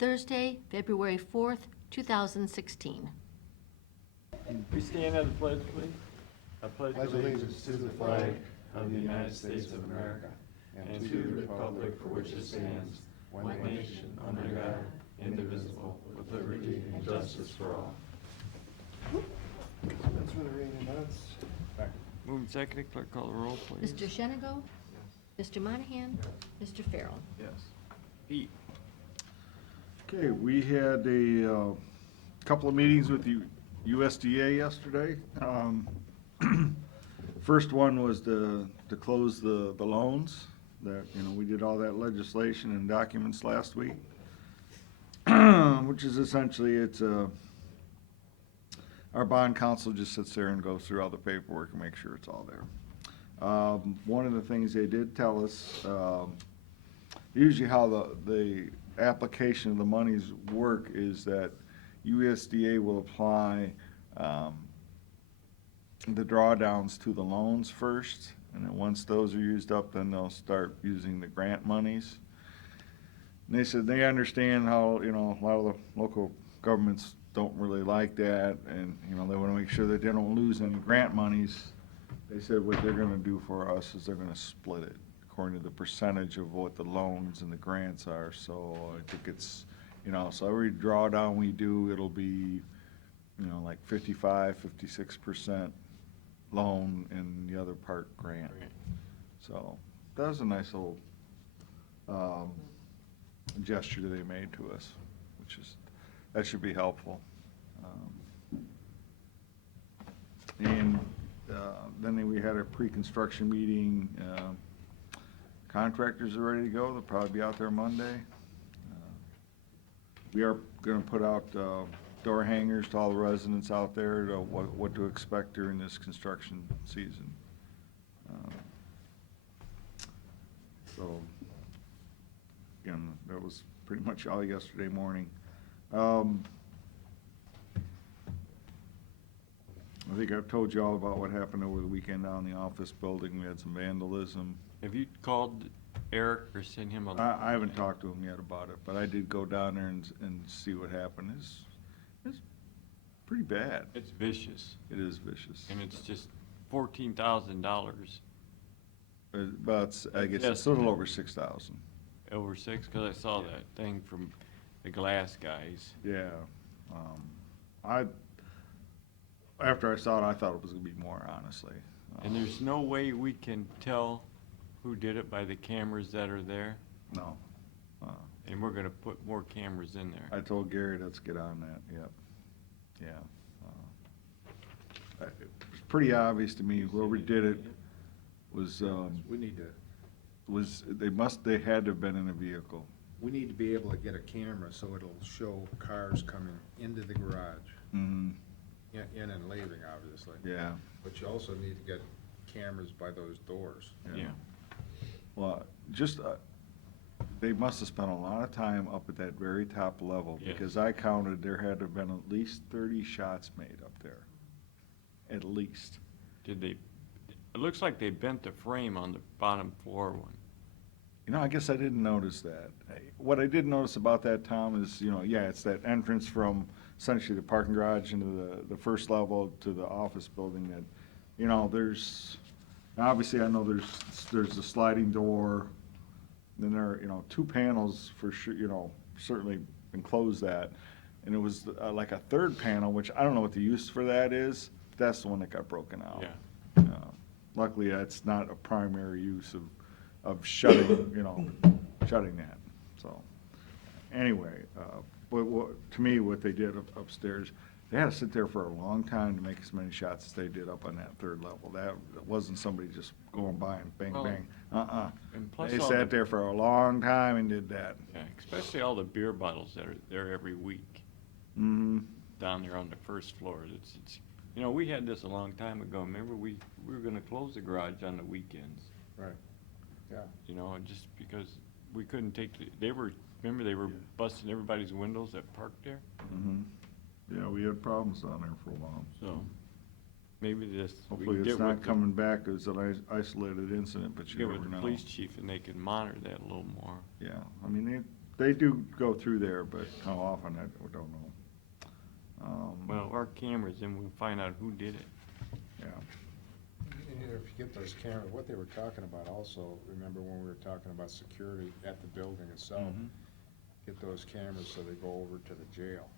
Thursday, February 4th, 2016. We stand at the pledge, please. I pledge allegiance to the flag of the United States of America and to the republic for which it stands, one nation, under God, indivisible, with liberty and justice for all. That's for the reading minutes. Move and second, clerk call the roll, please. Mr. Shenago? Mr. Monahan? Mr. Farrell? Yes. Pete. Okay, we had a couple of meetings with the USDA yesterday. First one was to close the loans that, we did all that legislation and documents last week. Which is essentially, our bond counsel just sits there and goes through all the paperwork and makes sure it's all there. One of the things they did tell us, usually how the application of the monies work is that USDA will apply the drawdowns to the loans first, and then once those are used up, then they'll start using the grant monies. And they said they understand how, a lot of the local governments don't really like that, and, they want to make sure that they don't lose any grant monies. They said what they're gonna do for us is they're gonna split it according to the percentage of what the loans and the grants are. So I think it's, so every drawdown we do, it'll be, like 55–56% loan and the other part grant. So that was a nice little gesture they made to us, that should be helpful. Then we had a pre-construction meeting. Contractors are ready to go. They'll probably be out there Monday. We are gonna put out door hangers to all the residents out there to what to expect during this construction season. So, again, that was pretty much all yesterday morning. I think I've told you all about what happened over the weekend down in the office building. We had some vandalism. Have you called Eric or sent him a? I haven't talked to him yet about it, but I did go down there and see what happened. It's pretty bad. It's vicious. It is vicious. And it's just $14,000, But I guess it's a little over 6,000. over six, because I saw that thing from the glass guys. Yeah. After I saw it, I thought it was gonna be more, honestly. And there's no way we can tell who did it by the cameras that are there, No. and we're gonna put more cameras in there. I told Gary, let's get on that, yep. Yeah. It was pretty obvious to me, whoever did it was, We need to, they had to have been in a vehicle. we need to be able to get a camera so it'll show cars coming into the garage, Mm-hmm, in and leaving, obviously. yeah. But you also need to get cameras by those doors. Yeah. Well, they must have spent a lot of time up at that very top level, Yes. because I counted, there had to have been at least 30 shots made up there. At least. Did they, it looks like they bent the frame on the bottom floor one. I guess I didn't notice that. What I did notice about that, Tom, is, it's that entrance from essentially the parking garage into the first level to the office building that, there's, obviously I know there's a sliding door, then there are, two panels for sure, certainly enclose that. And it was like a third panel, which I don't know what the use for that is. That's the one that got broken out. Yeah. Luckily, that's not a primary use of shutting, shutting that. So, anyway, but to me, what they did upstairs, they had to sit there for a long time to make as many shots as they did up on that third level. That wasn't somebody just going by and bang, Well, bang. And plus They all sat the- there for a long time and did that. Yeah, especially all the beer bottles that are there every week Mm-hmm. down there on the first floor. It's, we had this a long time ago. Remember, we were gonna close the garage on the weekends, Right. Yeah. just because we couldn't take remember they were busting everybody's windows that parked there? Mm-hmm. Yeah, we had problems down there for a while. So, maybe we Hopefully can it's get not with coming back as an isolated incident, but you get never with the know. police chief and they can monitor that a little more. Yeah, I mean, they do go through there, but how often, I don't know. Well, our cameras, then we'll find out who did it. Yeah, And if you get those cameras, what they were talking about also, remember when we were talking about security at the building itself? Mhm. Get those cameras so they go over to the jail,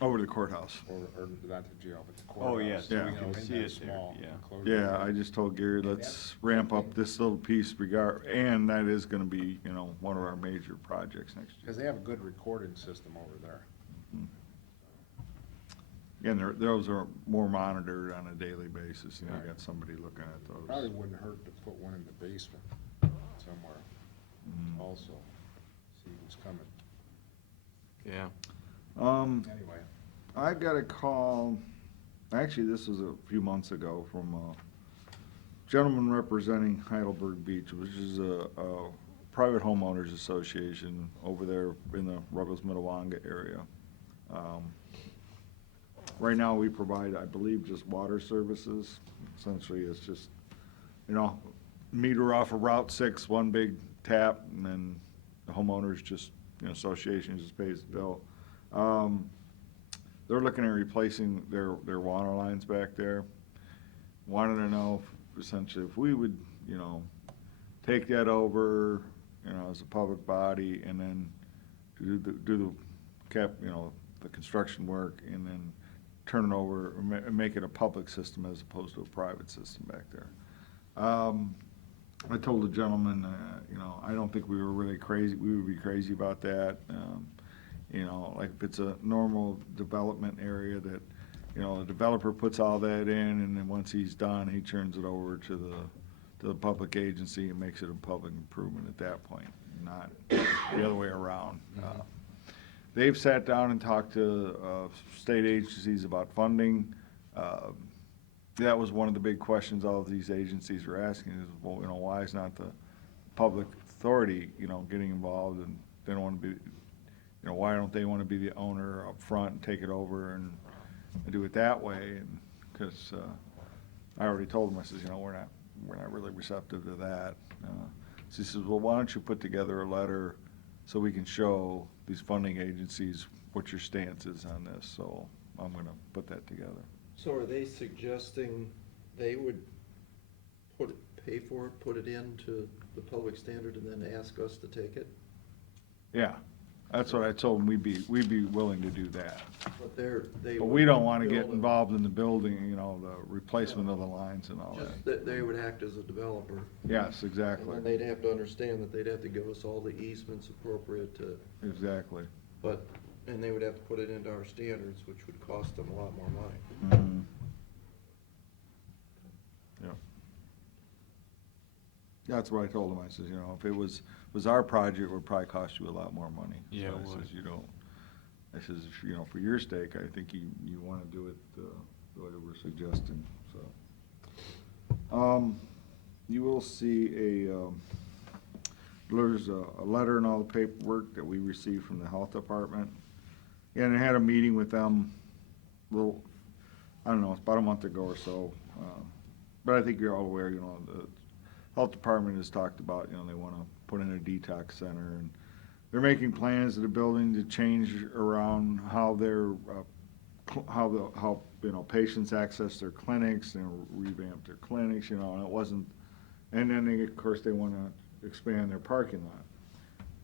over to the courthouse. or not the jail, but the courthouse. Oh, yes, Yeah. we You know, can in see that it there, small yeah. enclosure Yeah, area. I just told Gary, And let's that's ramp up something- this little piece and that is gonna be, you know, one of our major projects next year. Because they have a good recording system over there. Again, those are more monitored on a daily basis, and you Right. got somebody looking at those. Probably wouldn't hurt to put one in the basement somewhere Mhm. also, see who's coming. Yeah. Anyway, I got a call, actually, this was a few months ago, from a gentleman representing Heidelberg Beach, which is a private homeowners association over there in the Ruggles, Minnewanka area. Right now, we provide, I believe, just water services. Essentially, it's just, you know, meter off of Route 6, one big tap, and then the homeowners just, you know, association just pays the bill. They're looking at replacing their water lines back there. Wanted to know, essentially, if we would, you know, take that over, you know, as a public body, and then do the construction work, and then turn it over, and make it a public system as opposed to a private system back there. I told the gentleman, you know, I don't think we would be crazy about that. You know, like if it's a normal development area that, you know, the developer puts all that in, and then once he's done, he turns it over to the public agency and makes it a public improvement at that point, not the other way around. They've sat down and talked to state agencies about funding. That was one of the big questions all of these agencies were asking is, well, you know, why is not the public authority, you know, getting involved, and they don't want to be, you know, why don't they want to be the owner up front and take it over and do it that way? And because I already told them, I says, you know, we're not really receptive to that. So he says, well, why don't you put together a letter so we can show these funding agencies what your stance is on this? So I'm gonna put that together. So are they suggesting they would pay for it, put it into the public standard, and then ask us to take it? Yeah, that's what I told them, we'd be willing to do that. But they. But would we don't wanna get build a- involved in the building, you know, the replacement of the lines and all Just that. that they would act as a developer. Yes, And exactly, then they'd have to understand that they'd have to give us all the easements appropriate to, exactly. and they would have to put it into our standards, which would cost them a lot more money. Mhm. Yeah. That's what I told them, I says, you know, if it was our project, it would probably cost you a lot more money. Yeah, So it I would. says, you don't, I says, you know, for your stake, I think you wanna do it, the way we're suggesting, so. You will see there's a letter and all the paperwork that we received from the health department. And I had a meeting with them, I don't know, it's about a month ago or so. But I think you're all aware, you know, the health department has talked about, you know, they wanna put in a detox center, and they're making plans of the building to change around how you know, patients access their clinics, and revamp their clinics, you know, and it wasn't, and then they, of course, they wanna expand their parking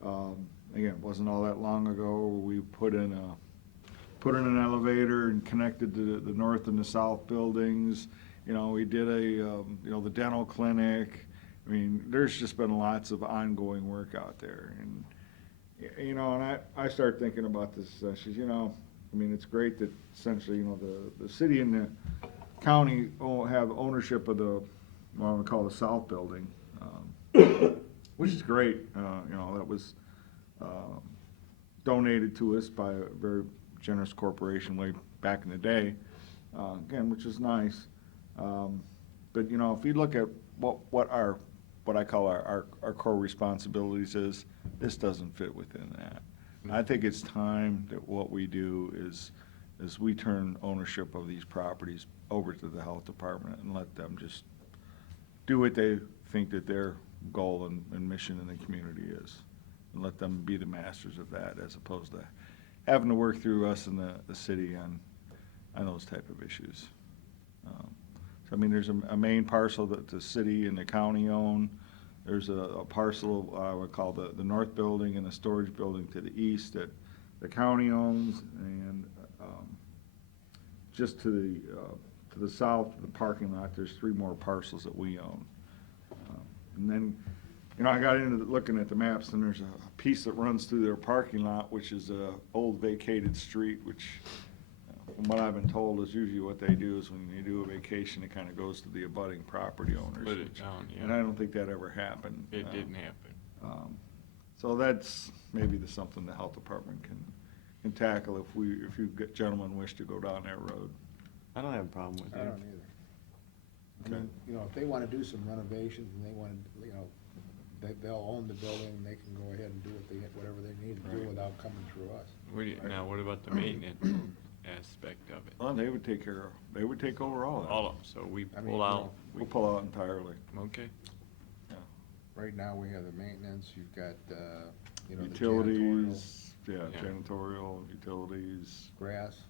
lot. Again, it wasn't all that long ago, we put in an elevator and connected the north and the south buildings. You know, we did you know, the dental clinic. I mean, there's just been lots of ongoing work out there, and, you know, and I start thinking about this, I says, you know, I mean, it's great that essentially, you know, the city and the county have ownership of what we call the south building, which is great. You know, that was donated to us by a very generous corporation way back in the day, again, which is nice. But, you know, if you look at what I call our core responsibilities is, this doesn't fit within that. I think it's time that what we do is we turn ownership of these properties over to the health department and let them just do what they think that their goal and mission in the community is. and let them be the masters of that, as opposed to having to work through us and the city on those type of issues. So, I mean, there's a main parcel that the city and the county own. There's a parcel, I would call the north building and the storage building to the east that the county owns, and just to the south of the parking lot, there's 3 more parcels that we own. And then, you know, I got into looking at the maps, and there's a piece that runs through their parking lot, which is a old vacated street, which, from what I've been told, is usually what they do is when you do a vacation, it kind of goes to the abutting property owners. Split it down, yeah. And I don't think that ever happened. It didn't happen. So that's maybe something the health department can tackle if you gentlemen wish to go down that road. I don't have a problem with I it. don't either. I mean, you know, if they wanna do some renovations and they wanna, you know, they'll own the building, and they can go ahead and do whatever they need to do Right. without coming through us. Now, what about the maintenance aspect of it? Well, they would take over all of that. All of them, so we I mean, pull you out. know, We'll pull out entirely. Okay, Right now, we have the maintenance, you've got, you know, the janitorial, Utilities, yeah, Yeah. janitorial, utilities, grass.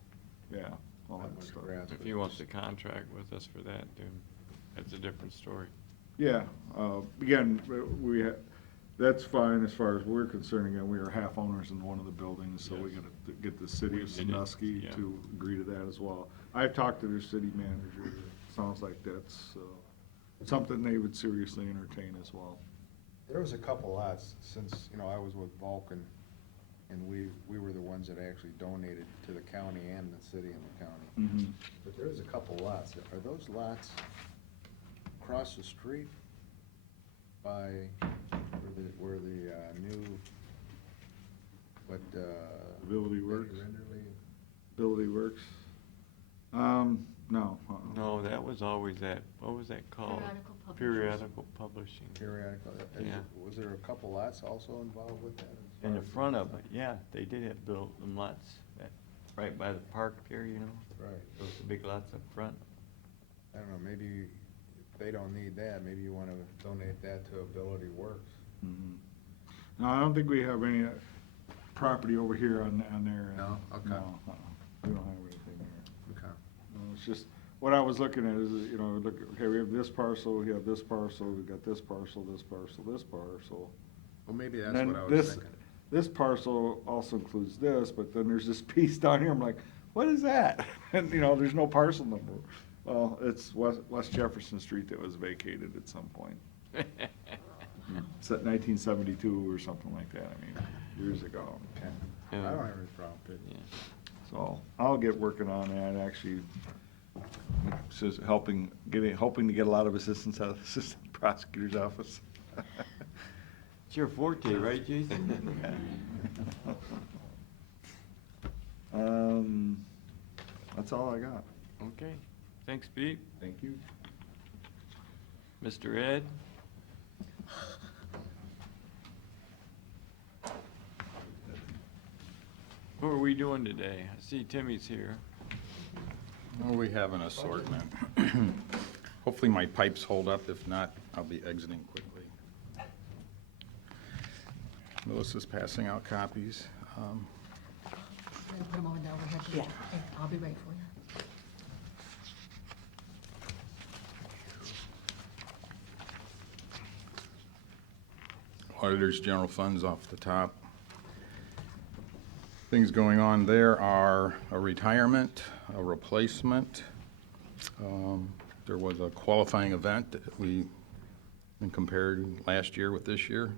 yeah, all not that much stuff. grass, if but he wants to just- contract with us for that, then that's a different story. Yeah, again, that's fine as far as we're concerned. Again, we are half owners in one of the buildings, so we Yes. gotta get the city We of did it, Sandusky yeah. to agree to that as well. I've talked to their city manager. It sounds like that's something they would seriously entertain as well. There was a couple lots, since, you know, I was with Vulcan, and we were the ones that actually donated to the county and the city and the county. Mhm. But there's a couple lots, are those lots across the street by where the new, what, Ability Works. Renderly? Ability Works. No. No, that was always that, what was that called? Periodical publishers. Periodical publishing. Periodical, Yeah. was there a couple lots also involved with that? as In the far as- front of it, yeah, they did have built them lots, right by the park there, you know, Right, those big lots up front. I don't know, maybe if they don't need that, maybe you wanna donate that to Ability Works. Mhm. No, I don't think we have any property over here on there. No? Okay. No, we don't have anything there. Okay. No, it's just, what I was looking at is, you know, look, okay, we have this parcel, we have this parcel, we got this parcel, this parcel, this parcel. Well, maybe And that's then what I was this, thinking. this parcel also includes this, but then there's this piece down here, I'm like, what is that? And, you know, there's no parcel number. Well, it's West Jefferson Street that was vacated at some point. It's at 1972 or something like that, I mean, years ago. Okay. Yeah. I don't have any problem with it. Yeah. So I'll get working on that, actually. Says hoping to get a lot of assistance out of the assistant prosecutor's office. It's your forte, right, Jason? That's all I got. Okay, thanks, Pete. Thank you. Mr. Ed? Who are we doing today? I see Timmy's here. Well, we have an assortment. Hopefully my pipes hold up. If not, I'll be exiting quickly. Melissa's passing out copies. Put them over there overhead. Yeah. I'll be ready for you. Auditor's general funds off the top. Things going on there are a retirement, a replacement. There was a qualifying event that we compared last year with this year.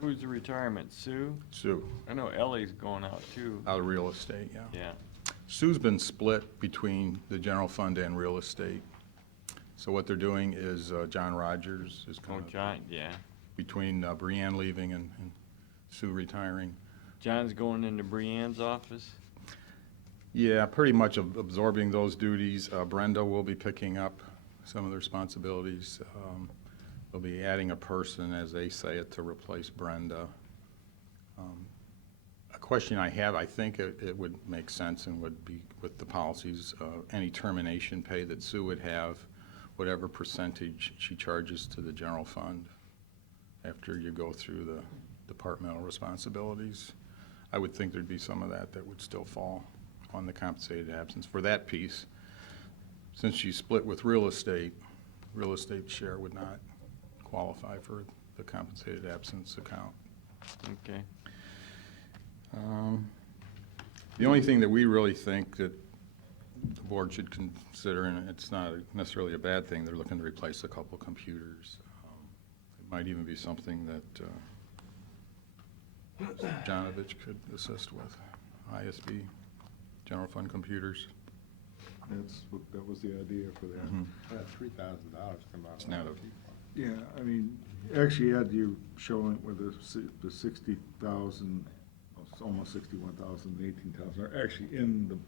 Who's the retirement, Sue? Sue, I know Ellie's going out too. out of real estate, yeah. Yeah, Sue's been split between the general fund and real estate. So what they're doing is John Rogers is oh, kind of John, yeah. between Brianne leaving and Sue retiring. John's going into Brianne's office. Yeah, pretty much absorbing those duties. Brenda will be picking up some of the responsibilities. They'll be adding a person, as they say it, to replace Brenda. A question I have, I think it would make sense and would be with the policies, any termination pay that Sue would have, whatever percentage she charges to the general fund after you go through departmental responsibilities. I would think there'd be some of that that would still fall on the compensated absence for that piece. Since she's split with real estate share would not qualify for the compensated absence account. Okay. The only thing that we really think that the board should consider, and it's not necessarily a bad thing, they're looking to replace a couple computers. It might even be something that Mr. Janovich could assist with. ISB, general fund computers. That was the idea for that. Mhm. $3,000 come out It's of not that. a- Yeah, I mean, actually had you showing where the 60,000, almost 61,000, 18,000 are actually in the,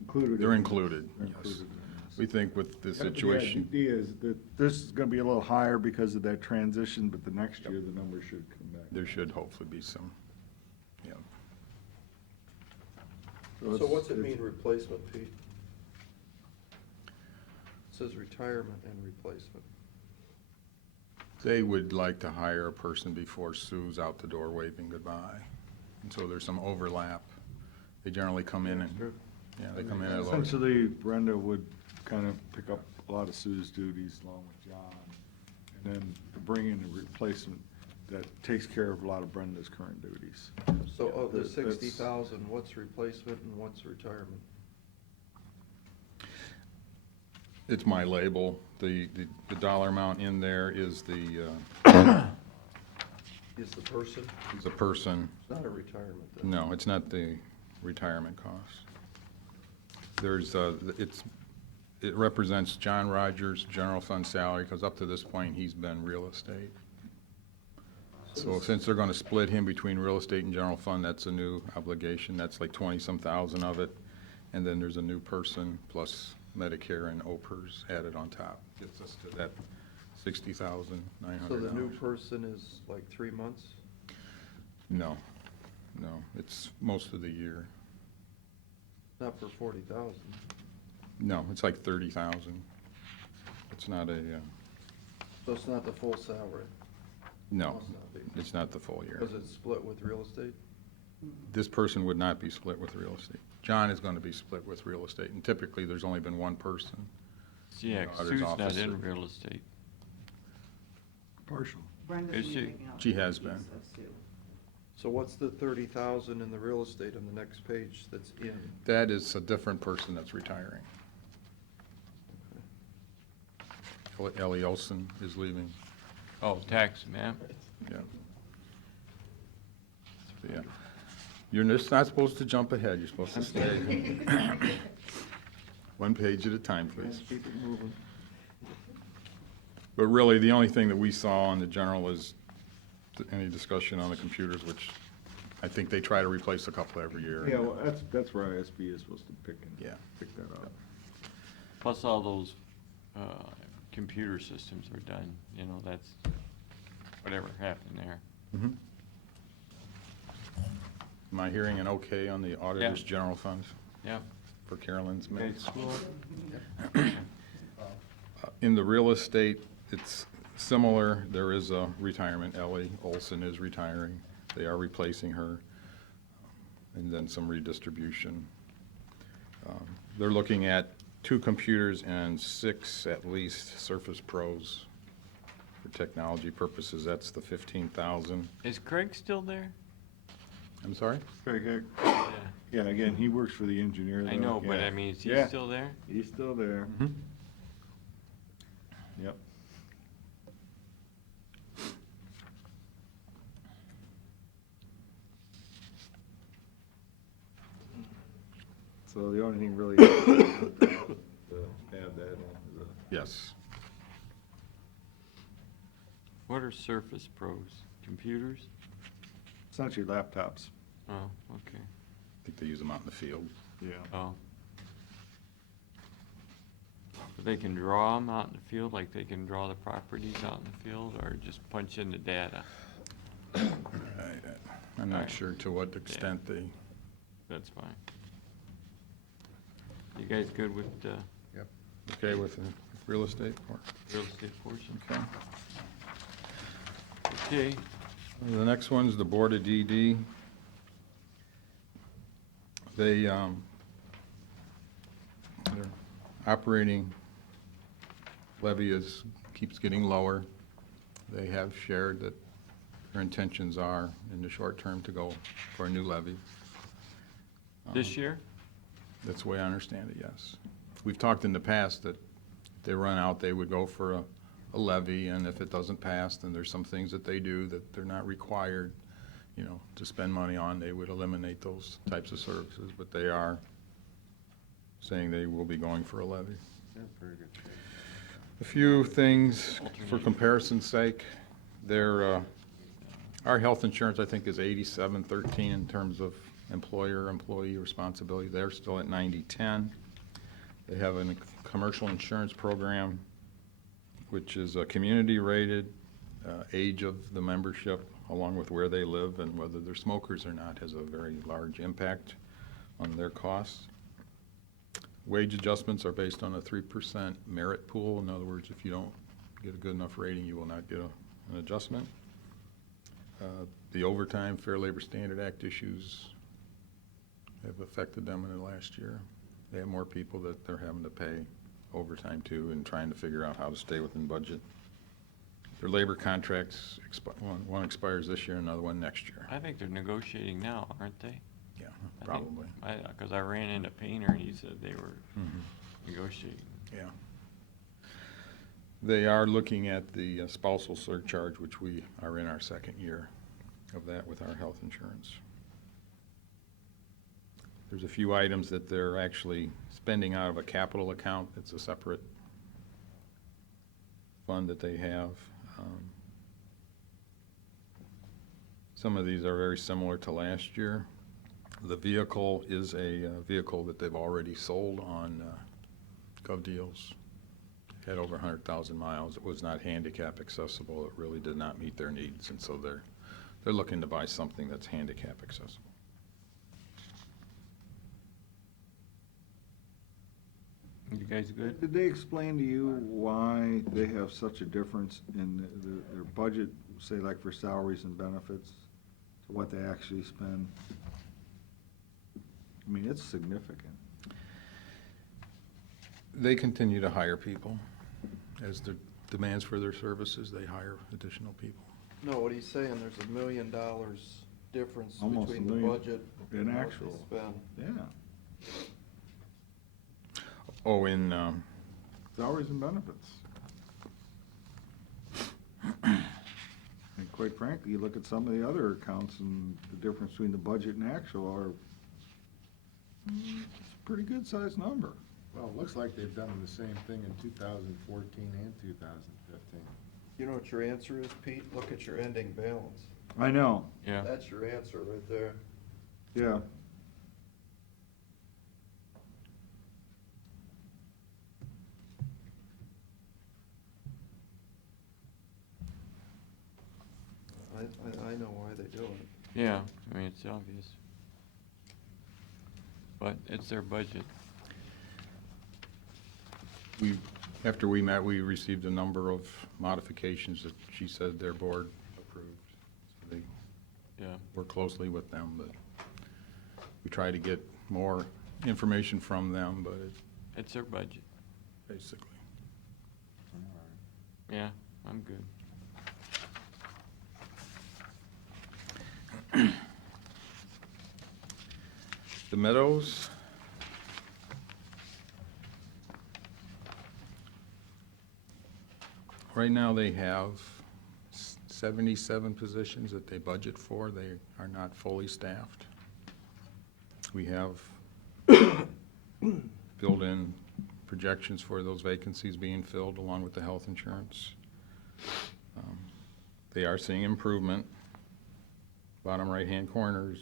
included. They're in- included, they're yes. included in this. We think with the Yeah, situation, The idea is that this is gonna be a little higher because of that transition, but the next year, the numbers should come back. there should hopefully be some, yeah. So it's- what's it it's- mean, replacement, Pete? It says retirement and replacement. They would like to hire a person before Sue's out the door waving goodbye. And so there's some overlap. They generally come in and, Sure. yeah, they come in at a lower. Essentially, Brenda would kind of pick up a lot of Sue's duties along with John, and then bring in a replacement that takes care of a lot of Brenda's current duties. So of the That's- 60,000, what's replacement and what's retirement? It's my label. The dollar amount in there is the, Is the person, is a person. it's not a retirement then? No, it's not the retirement cost. There's, it represents John Rogers' general fund salary, because up to this point, he's been real estate. So since they're gonna split him between real estate and general fund, that's a new obligation. That's like 20-some thousand of it. And then there's a new person plus Medicare and OPERS added on top. Gets us to that $60,900. So the new person is like 3 months? No, it's most of the year. Not for 40,000. No, it's like 30,000. It's not a, So it's not the full salary? no, Must not be. it's not the full year. Because it's split with real estate? This person would not be split with real estate. John is going to be split with real estate, and typically, there's only been one person. Yeah, Auditor's Sue's not officer. in real estate. Partial. Brenda's Is she- leaving out She the has piece been. of Sue. So what's the 30,000 in the real estate on the next page that's in? That is a different person that's retiring. Ellie Olson is leaving, Oh, tax map. yeah. So, yeah. You're just not supposed to jump ahead, you're supposed to stay. One page at a time, please. Keep it moving. But really, the only thing that we saw on the general is any discussion on the computers, which I think they try to replace a couple every year. Yeah, well, that's where ISB is supposed to pick that up. Plus all those computer systems are done, you know, that's whatever happened there. Mhm. Am I hearing an okay on the auditor's Yeah. general funds Yeah. for Carolyn's minutes? School. In the real estate, it's similar. There is a retirement. Ellie Olson is retiring. They are replacing her. And then some redistribution. They're looking at 2 computers and 6 at least Surface Pros for technology purposes. That's the 15,000. Is Craig still there? I'm sorry? Craig Hick, Yeah. yeah, again, he works for the engineer. I though. know, but Yeah. I mean, is he Yeah. still there? He's still there, Mhm. yep. So the only thing really to add that in is a Yes. What are Surface Pros? Computers? essentially laptops, Oh, okay. I think they use them out in the field. yeah. Oh. But they can draw them out in the field, like they can draw the properties out in the field, or just punch in the data? I'm not Alright. sure to what extent they, That's fine. You guys good with the okay with the real estate? Or- real estate portion? Okay. Okay, The next one's the Board of DD. Their operating levy keeps getting lower. They have shared that their intentions are, in the short term, to go for a new levy. This year? That's the way I understand it, yes. We've talked in the past that if they run out, they would go for a levy, and if it doesn't pass, then there's some things that they do that they're not required, to spend money on. They would eliminate those types of services, but they are saying they will be going for a levy. They're in pretty good shape. A few things for comparison's sake. Our health insurance, I think, is 87-13 in terms of employer-employee responsibility. They're still at 90-10. They have a commercial insurance program, which is community-rated, age of the membership, along with where they live and whether they're smokers or not, has a very large impact on their costs. Wage adjustments are based on a 3% merit pool. In other words, if you don't get a good enough rating, you will not get an adjustment. The overtime, Fair Labor Standard Act issues have affected them in the last year. They have more people that they're having to pay overtime to and trying to figure out how to stay within budget. Their labor contracts, one expires this year, another one next year. I think they're negotiating now, aren't they? Yeah, probably. Because I ran into Painter and he said they were negotiating. Yeah. They are looking at the spousal surcharge, which we are in our second year of that with our health insurance. There's a few items that they're actually spending out of a capital account. It's a separate fund that they have. Some of these are very similar to last year. The vehicle is a vehicle that they've already sold on GovDeals. Had over 100,000 miles. It was not handicap accessible. It really did not meet their needs, and so they're looking to buy something that's handicap accessible. You guys good? Did they explain to you why they have such a difference in their budget, say like for salaries and benefits, to what they actually spend? I mean, it's significant. They continue to hire people. As the demands for their services, they hire additional people. No, what he's saying, there's $1 million difference Almost between $1 the million budget in and what they actual. spend. Yeah, Oh, in, salaries and benefits. And quite frankly, you look at some of the other accounts and the difference between the budget and actual are, it's a pretty good sized number. Well, it looks like they've done the same thing in 2014 and 2015. You know what your answer is, Pete? Look at your ending balance. I know, Yeah. That's your answer right there. yeah. I know why they do it. Yeah, I mean, it's obvious. But it's their budget. after we met, we received a number of modifications that she said their board approved. So they Yeah. work closely with them, but we try to get more information from them, but it It's their budget. basically. Yeah, I'm good. The Meadows. Right now, they have 77 positions that they budget for. They are not fully staffed. We have built-in projections for those vacancies being filled along with the health insurance. They are seeing improvement. Bottom right-hand corner is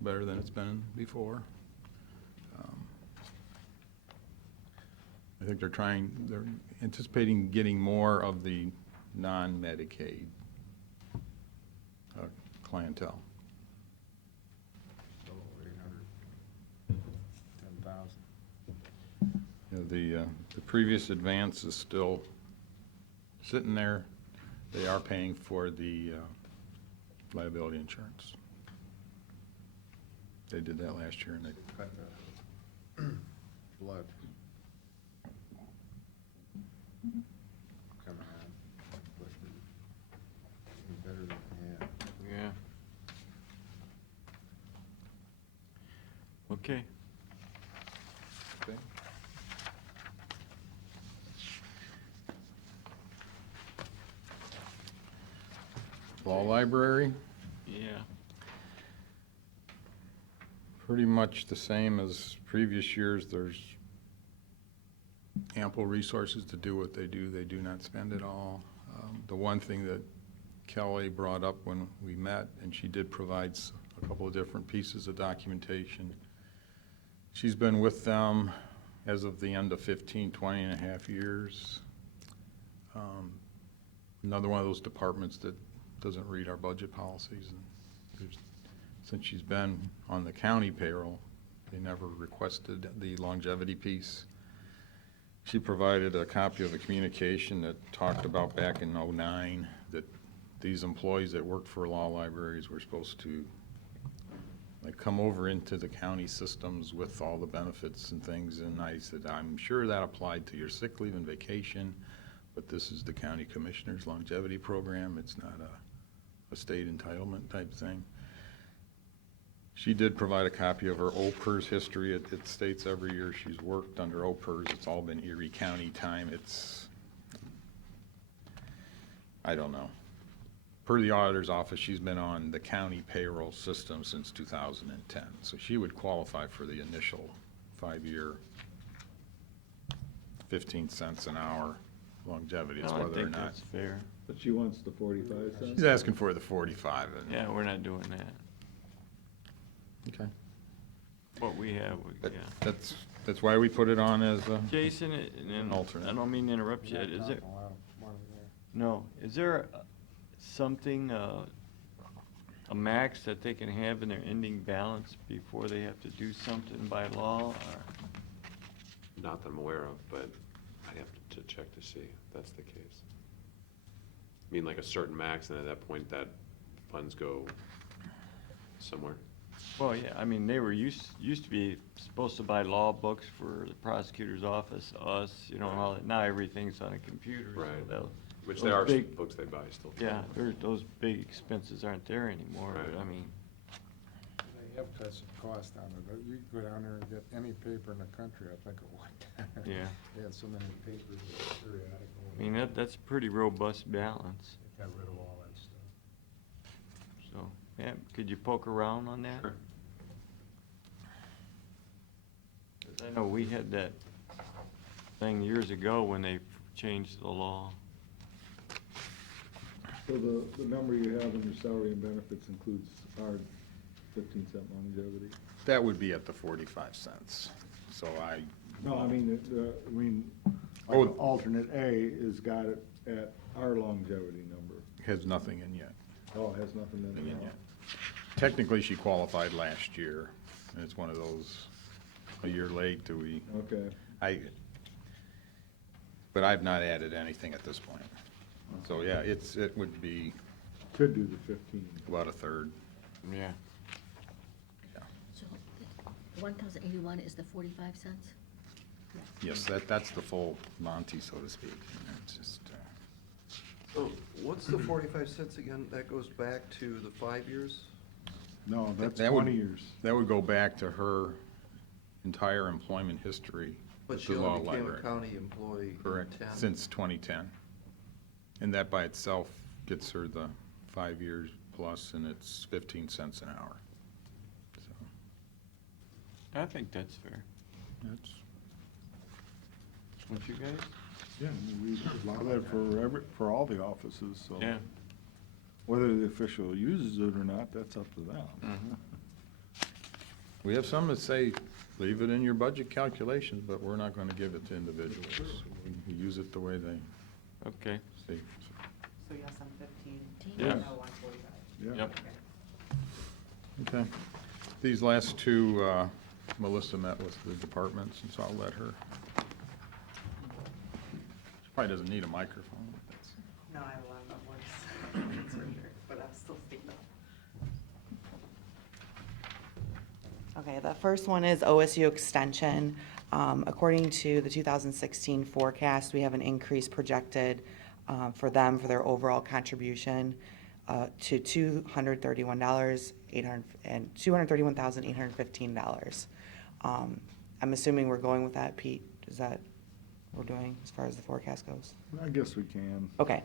better than it's been before. I think they're anticipating getting more of the non-Medicaid clientele. So 810,000. You know, the previous advance is still sitting there. They are paying for the liability insurance. They did that last year, and they, Cut the blood. Come on. But better than, yeah. Yeah. Okay. okay. Law library, Yeah. pretty much the same as previous years. There's ample resources to do what they do. They do not spend it all. The one thing that Kelly brought up when we met, and she did provide a couple of different pieces of documentation. She's been with them as of the end of 15, 20 and a half years. Another one of those departments that doesn't read our budget policies. And since she's been on the county payroll, they never requested the longevity piece. She provided a copy of a communication that talked about back in '09 that these employees that worked for law libraries were supposed to like come over into the county systems with all the benefits and things. And I said, I'm sure that applied to your sick leave and vacation, but this is the county commissioner's longevity program. It's not a state entitlement type thing. She did provide a copy of her OPERS history. It states every year she's worked under OPERS. It's all been Erie County time. I don't know. Per the auditor's office, she's been on the county payroll system since 2010. So she would qualify for the initial 5-year, 15 cents an hour longevity. It's No, I whether or think not. that's fair. But she wants the 45 cents? She's asking for the 45. And Yeah, we're not doing that. Okay. What we have, But yeah. That's why we put it on as a. Jason, and then, alternate. I don't mean to interrupt you, is there, A lot of money there. no, is there something, a max that they can have in their ending balance before they have to do something by law, or? Not that I'm aware of, but I'd have to check to see if that's the case. I mean, like a certain max, and at that point, that funds go somewhere. Well, yeah, I mean, they were used to be supposed to buy law books for the prosecutor's office, us, you know, and all that. Now everything's on a computer, so Right. they'll. Which those there are some big- books they buy still. Yeah, those big expenses aren't there anymore, but Right. I mean, They have cut some cost down on it. You can go down there and get any paper in the country, I think, at one time. Yeah. They had so many papers, periodical. I mean, that's a pretty robust balance, They got rid of all that stuff. so, yeah, could you poke around on that? Sure. 'Cause I know we had that thing years ago when they changed the law. So the number you have in your salary and benefits includes our 15-cent longevity? That would be at the 45 cents. So No, I mean, Oh. like alternate A is got it at our longevity number. has nothing in yet. Oh, it has nothing in Nothing it in now. yet. Technically, she qualified last year, and it's one of those, a year late, do we, Okay. but I've not added anything at this point. So, yeah, it would be Could do the 15. about a third. Yeah. So the 1,081 is the 45 cents? Yes, that's the full Monty, so to speak. It's just, So what's the 45 cents again? That goes back to the 5 years? No, that's That would- 20 years. that would go back to her entire employment history But with she the law only became a library. county employee in Correct, 10. since 2010. And that by itself gets her the 5 years plus, and it's 15 cents an hour. So, I think that's fair. that's, Don't you guys? Yeah, I mean, we allow that for all the offices, so. Yeah. Whether the official uses it or not, that's up to them. Mhm. we have some that say, leave it in your budget calculations, but we're not gonna give it to individuals. We use it the way they Okay. say. So yes, I'm 15. Yeah. No, 145. Yeah. Yep. Okay. Okay. These last two, Melissa met with the departments, and so I'll let her. She probably doesn't need a microphone. But that's, No, I have a lot of voice. It's weird, but I'm still speaking up. Okay, the first one is OSU Extension. According to the 2016 forecast, we have an increase projected for them for their overall contribution to $231,815. I'm assuming we're going with that, Pete? Is that what we're doing as far as the forecast goes? I guess we can. Okay.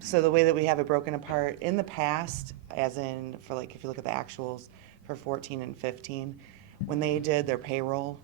So the way that we have it broken apart, in the past, as in, for like, if you look at the actuals for 14 and 15, when they did their payroll,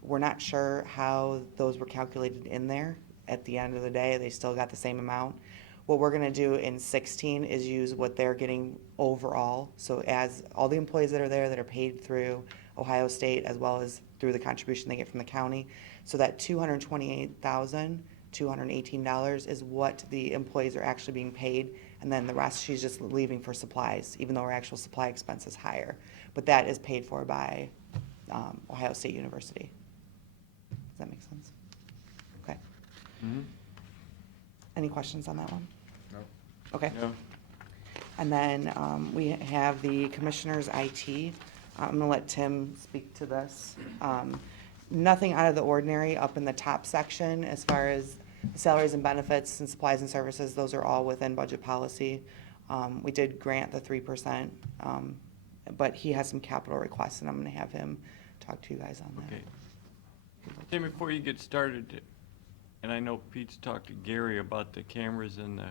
we're not sure how those were calculated in there. At the end of the day, they still got the same amount. What we're gonna do in 16 is use what they're getting overall. So as all the employees that are there that are paid through Ohio State, as well as through the contribution they get from the county, so that $228,218 is what the employees are actually being paid, and then the rest she's just leaving for supplies, even though her actual supply expense is higher. But that is paid for by Ohio State University. Does that make sense? Okay. Mhm. Any questions on that one? Nope. Okay. Yeah. And then we have the Commissioner's IT. I'm gonna let Tim speak to this. Nothing out of the ordinary up in the top section as far as salaries and benefits and supplies and services. Those are all within budget policy. We did grant the 3%, but he has some capital requests, and I'm gonna have him talk to you guys on that. Okay. Tim, before you get started, and I know Pete's talked to Gary about the cameras in the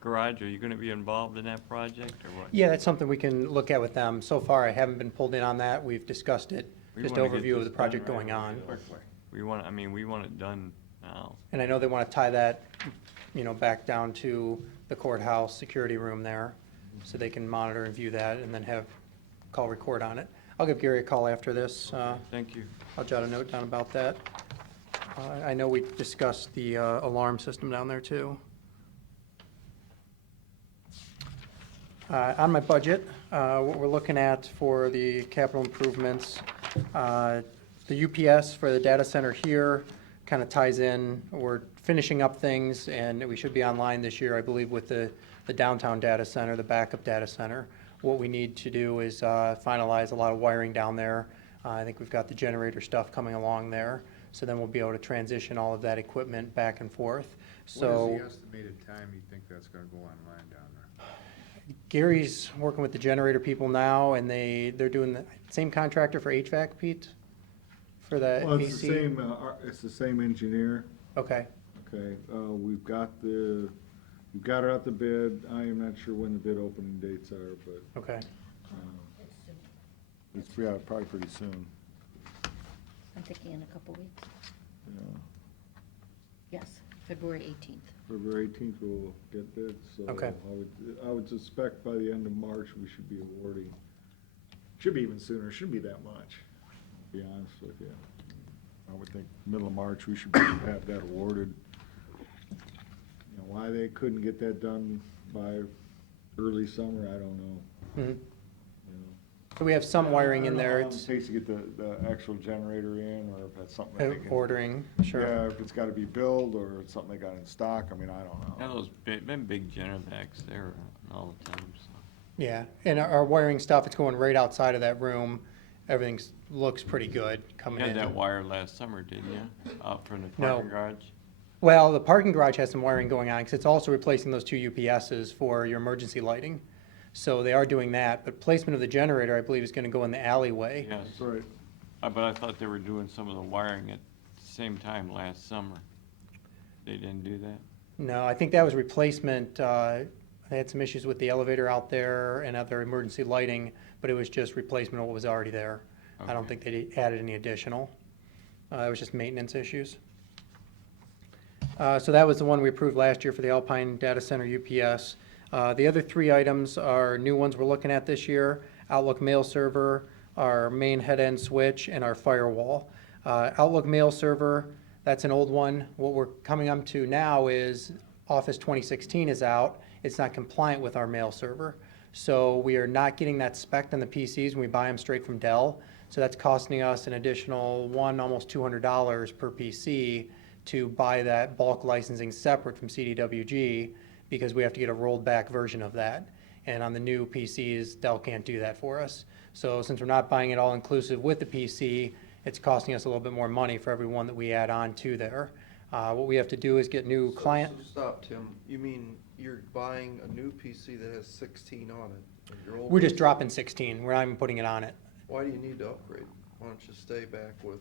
garage, are you gonna be involved in that project, or what? Yeah, that's something we can look at with them. So far, I haven't been pulled in on that. We've discussed it, We just wanna get overview of this the project done right going on. away, though. We want, I mean, we want it done now. And I know they want to tie that, back down to the courthouse security room there, so they can monitor and view that, and then have call record on it. I'll give Gary a call after this. Thank you. I'll jot a note down about that. I know we discussed the alarm system down there, too. On my budget, what we're looking at for the capital improvements, the UPS for the data center here kind of ties in. We're finishing up things, and we should be online this year, I believe, with the downtown data center, the backup data center. What we need to do is finalize a lot of wiring down there. I think we've got the generator stuff coming along there, so then we'll be able to transition all of that equipment back and forth. So What is the estimated time you think that's gonna go online down there? Gary's working with the generator people now, and they're doing the same contractor for HVAC, Pete? For the Well, AC? it's the same, it's the same engineer. Okay, Okay, we've got it out the bid. I am not sure when the bid opening dates are, but, okay. it's, yeah, probably pretty soon, I'm thinking in a couple weeks. yeah. Yes, February 18th. February 18th, we'll get bids, so. Okay. I would suspect by the end of March, we should be awarding. Should be even sooner, shouldn't be that much, to be honest with you. I would think middle of March, we should be able to have that awarded. You know, why they couldn't get that done by early summer, I don't know, Mhm. you know. So we have some wiring in there. I don't know how long It's it takes to get the actual generator in, or if that's something that they can. ordering, sure. Yeah, if it's gotta be billed, or it's something they got in stock, I mean, I don't know. Yeah, those been big Generacs there all the time, so. Yeah, and our wiring stuff, it's going right outside of that room. Everything looks pretty good You coming had in. that wire last summer, didn't you? Out from the No. parking garage? Well, the parking garage has some wiring going on, because it's also replacing those two UPSs for your emergency lighting. So they are doing that, but placement of the generator, I believe, is gonna go in the alleyway. Yes. That's right. But I thought they were doing some of the wiring at the same time last summer. They didn't do that? No, I think that was replacement. They had some issues with the elevator out there and other emergency lighting, but it was just replacement of what was already there. I don't Okay. think they added any additional. It was just maintenance issues. So that was the one we approved last year for the Alpine Data Center UPS. The other three items are new ones we're looking at this year: Outlook mail server, our main head-end switch, and our firewall. Outlook mail server, that's an old one. What we're coming up to now is Office 2016 is out. It's not compliant with our mail server. So we are not getting that spec on the PCs when we buy them straight from Dell. So that's costing us an additional almost $200 per PC to buy that bulk licensing separate from CDWG, because we have to get a rolled back version of that. And on the new PCs, Dell can't do that for us. So since we're not buying it all inclusive with the PC, it's costing us a little bit more money for every one that we add on to there. What we have to do is get new client. So stop, Tim. You mean you're buying a new PC that has 16 on it? and your old We're just PC dropping 16. We're not even putting it on it. Why do you need to upgrade? Why don't you stay back with,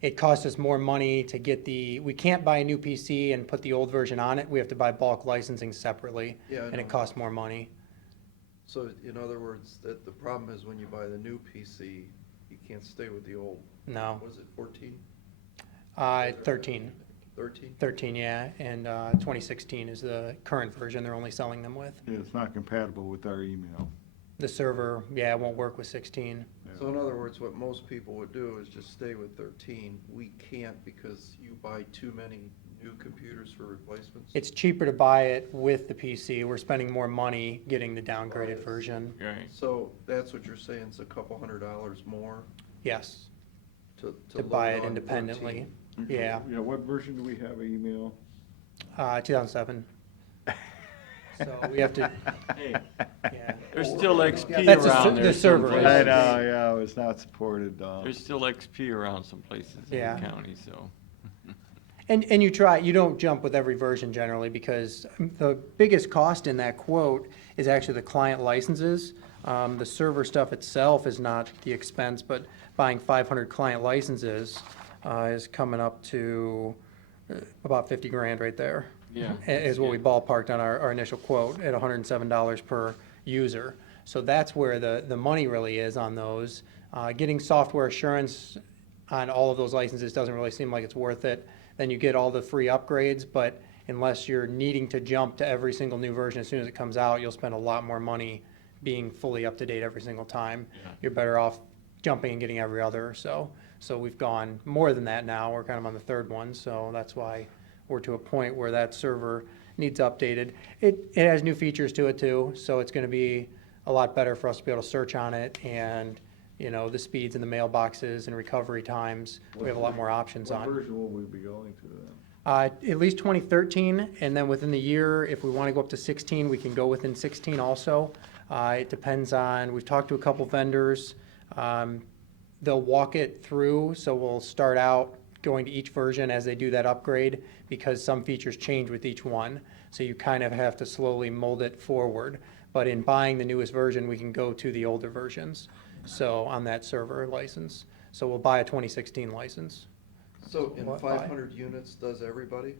It costs us more money to get we can't buy a new PC and put the old version on it. We have to buy bulk licensing separately, Yeah, I and know. it costs more money. so in other words, that the problem is when you buy the new PC, you can't stay with the old, No. what is it, 14? 13. 13? 13, yeah, and 2016 is the current version they're only selling them with. Yeah, it's not compatible with our email. The server, yeah, it won't work with 16. So in other words, what most people would do is just stay with 13. We can't because you buy too many new computers for replacements? It's cheaper to buy it with the PC. We're spending more money getting the downgraded version. Right. So that's what you're saying, it's a couple $100 more Yes, to to buy load it on independently. 13? Yeah, Yeah, what version do we have of email? 2007. So we have to, Hey, yeah. there's still XP That's around there. the server, someplace. I know, yeah, it's not supported, There's still XP around some places in Yeah. the county, so. And you don't jump with every version generally, because the biggest cost in that quote is actually the client licenses. The server stuff itself is not the expense, but buying 500 client licenses is coming up to about 50 grand right there. Yeah. Is what we ballparked on our initial quote at $107 per user. So that's where the money really is on those. Getting software assurance on all of those licenses doesn't really seem like it's worth it. Then you get all the free upgrades, but unless you're needing to jump to every single new version as soon as it comes out, you'll spend a lot more money being fully up to date every single time. Yeah. You're better off jumping and getting every other or so. So we've gone more than that now. We're kind of on the third one, so that's why we're to a point where that server needs updated. It has new features to it too, so it's gonna be a lot better for us to be able to search on it, and, you know, the speeds in the mailboxes and recovery times, we have a lot more options What on. version will we be going to then? At least 2013, and then within the year, if we want to go up to 16, we can go within 16 also. It depends on, we've talked to a couple vendors. They'll walk it through, so we'll start out going to each version as they do that upgrade, because some features change with each one. So you kind of have to slowly mold it forward. But in buying the newest version, we can go to the older versions, so on that server license. So we'll buy a 2016 license. So in What, 500 units, does everybody?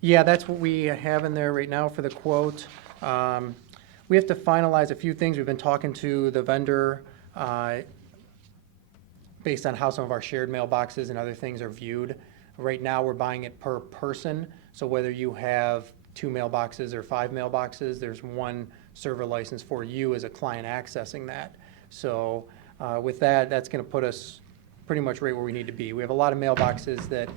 Yeah, that's what we have in there right now for the quote. We have to finalize a few things. We've been talking to the vendor based on how some of our shared mailboxes and other things are viewed. Right now, we're buying it per person, so whether you have 2 mailboxes or 5 mailboxes, there's one server license for you as a client accessing that. So with that, that's gonna put us pretty much right where we need to be. We have a lot of mailboxes that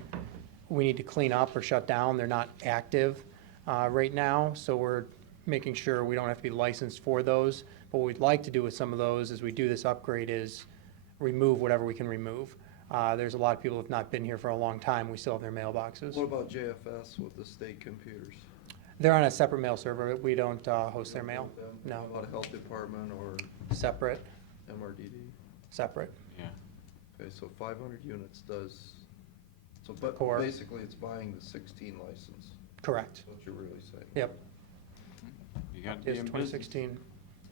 we need to clean up or shut down. They're not active right now, so we're making sure we don't have to be licensed for those. But what we'd like to do with some of those as we do this upgrade is remove whatever we can remove. There's a lot of people who have not been here for a long time. We still have their mailboxes. What about JFS with the state computers? They're on a separate mail server. We don't host their mail. Them? No. How about a health department or Separate, MRDD? separate. Yeah. Okay, so 500 units does, so, but Core. basically it's buying the 16 license, Correct. that's what you're really saying. Yep. You got to be It's in business. 2016.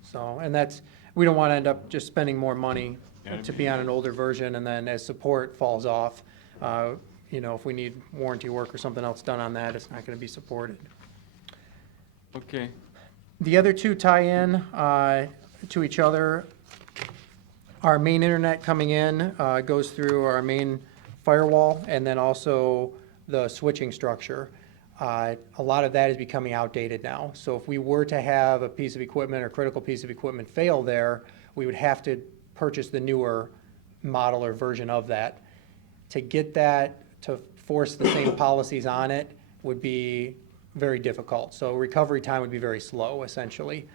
So, and that's, we don't want to end up just spending more money Gotta to be. be on an older version, and then as support falls off, you know, if we need warranty work or something else done on that, it's not going to be supported. Okay. The other two tie in to each other. Our main internet coming in goes through our main firewall, and then also the switching structure. A lot of that is becoming outdated now. So if we were to have a piece of equipment or critical piece of equipment fail there, we would have to purchase the newer model or version of that. To get that to force the same policies on it would be very difficult. So recovery time would be very slow, essentially,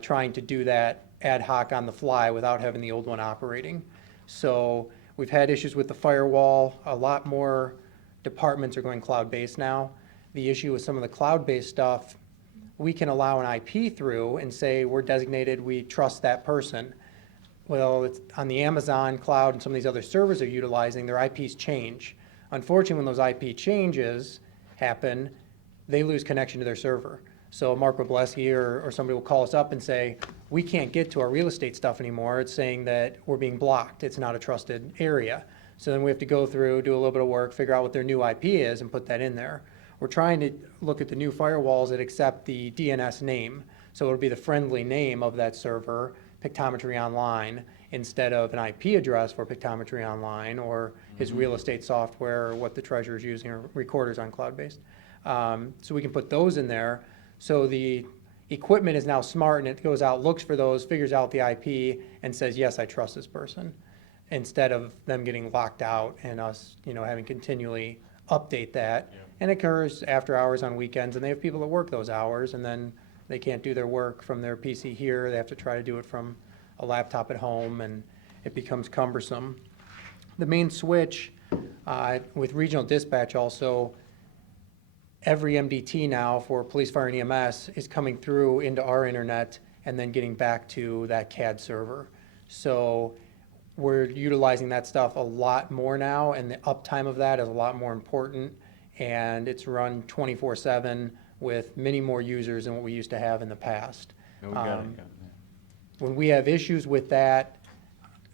trying to do that ad hoc on the fly without having the old one operating. So we've had issues with the firewall. A lot more departments are going cloud-based now. The issue with some of the cloud-based stuff, we can allow an IP through and say, we're designated, we trust that person. Well, it's on the Amazon cloud and some of these other servers they're utilizing, their IPs change. Unfortunately, when those IP changes happen, they lose connection to their server. So Mark Wableski or somebody will call us up and say, we can't get to our real estate stuff anymore. It's saying that we're being blocked. It's not a trusted area. So then we have to go through, do a little bit of work, figure out what their new IP is and put that in there. We're trying to look at the new firewalls that accept the DNS name. So it'll be the friendly name of that server, Pictometry Online, instead of an IP address for Pictometry Online or his real estate software or what the treasurer is using or recorders on cloud-based. So we can put those in there. So the equipment is now smart and it goes out, looks for those, figures out the IP and says, yes, I trust this person, instead of them getting locked out and us, having continually update that. And it occurs after hours on weekends, and they have people that work those hours, and then they can't do their work from their PC here. They have to try to do it from a laptop at home, and it becomes cumbersome. The main switch with regional dispatch also, every MDT now for police, fire, and EMS is coming through into our internet and then getting back to that CAD server. So we're utilizing that stuff a lot more now, and the uptime of that is a lot more important, and it's run 24/7 with many more users than what we used to have in the past. No, we got it. When we have issues with that,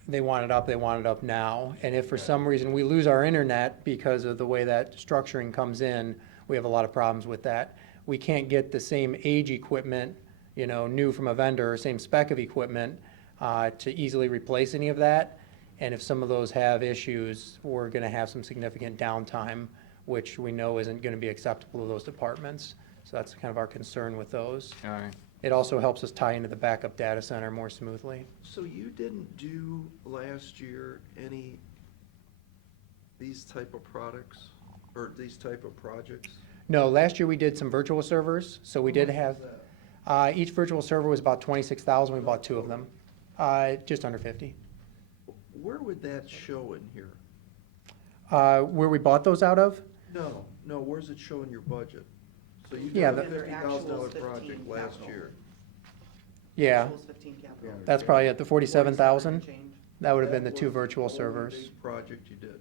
they want it up now. And if for some reason we lose our internet because of the way that structuring comes in, we have a lot of problems with that. We can't get the same age equipment, new from a vendor, same spec of equipment, to easily replace any of that. And if some of those have issues, we're gonna have some significant downtime, which we know isn't gonna be acceptable to those departments. So that's kind of our concern with those. All right. It also helps us tie into the backup data center more smoothly. So you didn't do last year these type of products or these type of projects? No, last year we did some virtual servers, so we did have, each virtual server was about 26,000, we bought 2 of them, just under 50. Where would that show in here? Where we bought those out of? No, where's it show in your budget? So you Yeah, did a the- $50,000 project last year. Yeah, Actuals 15 capital. that's probably at the 47,000. Change. That would have been the That 2 was virtual only servers. big project you did.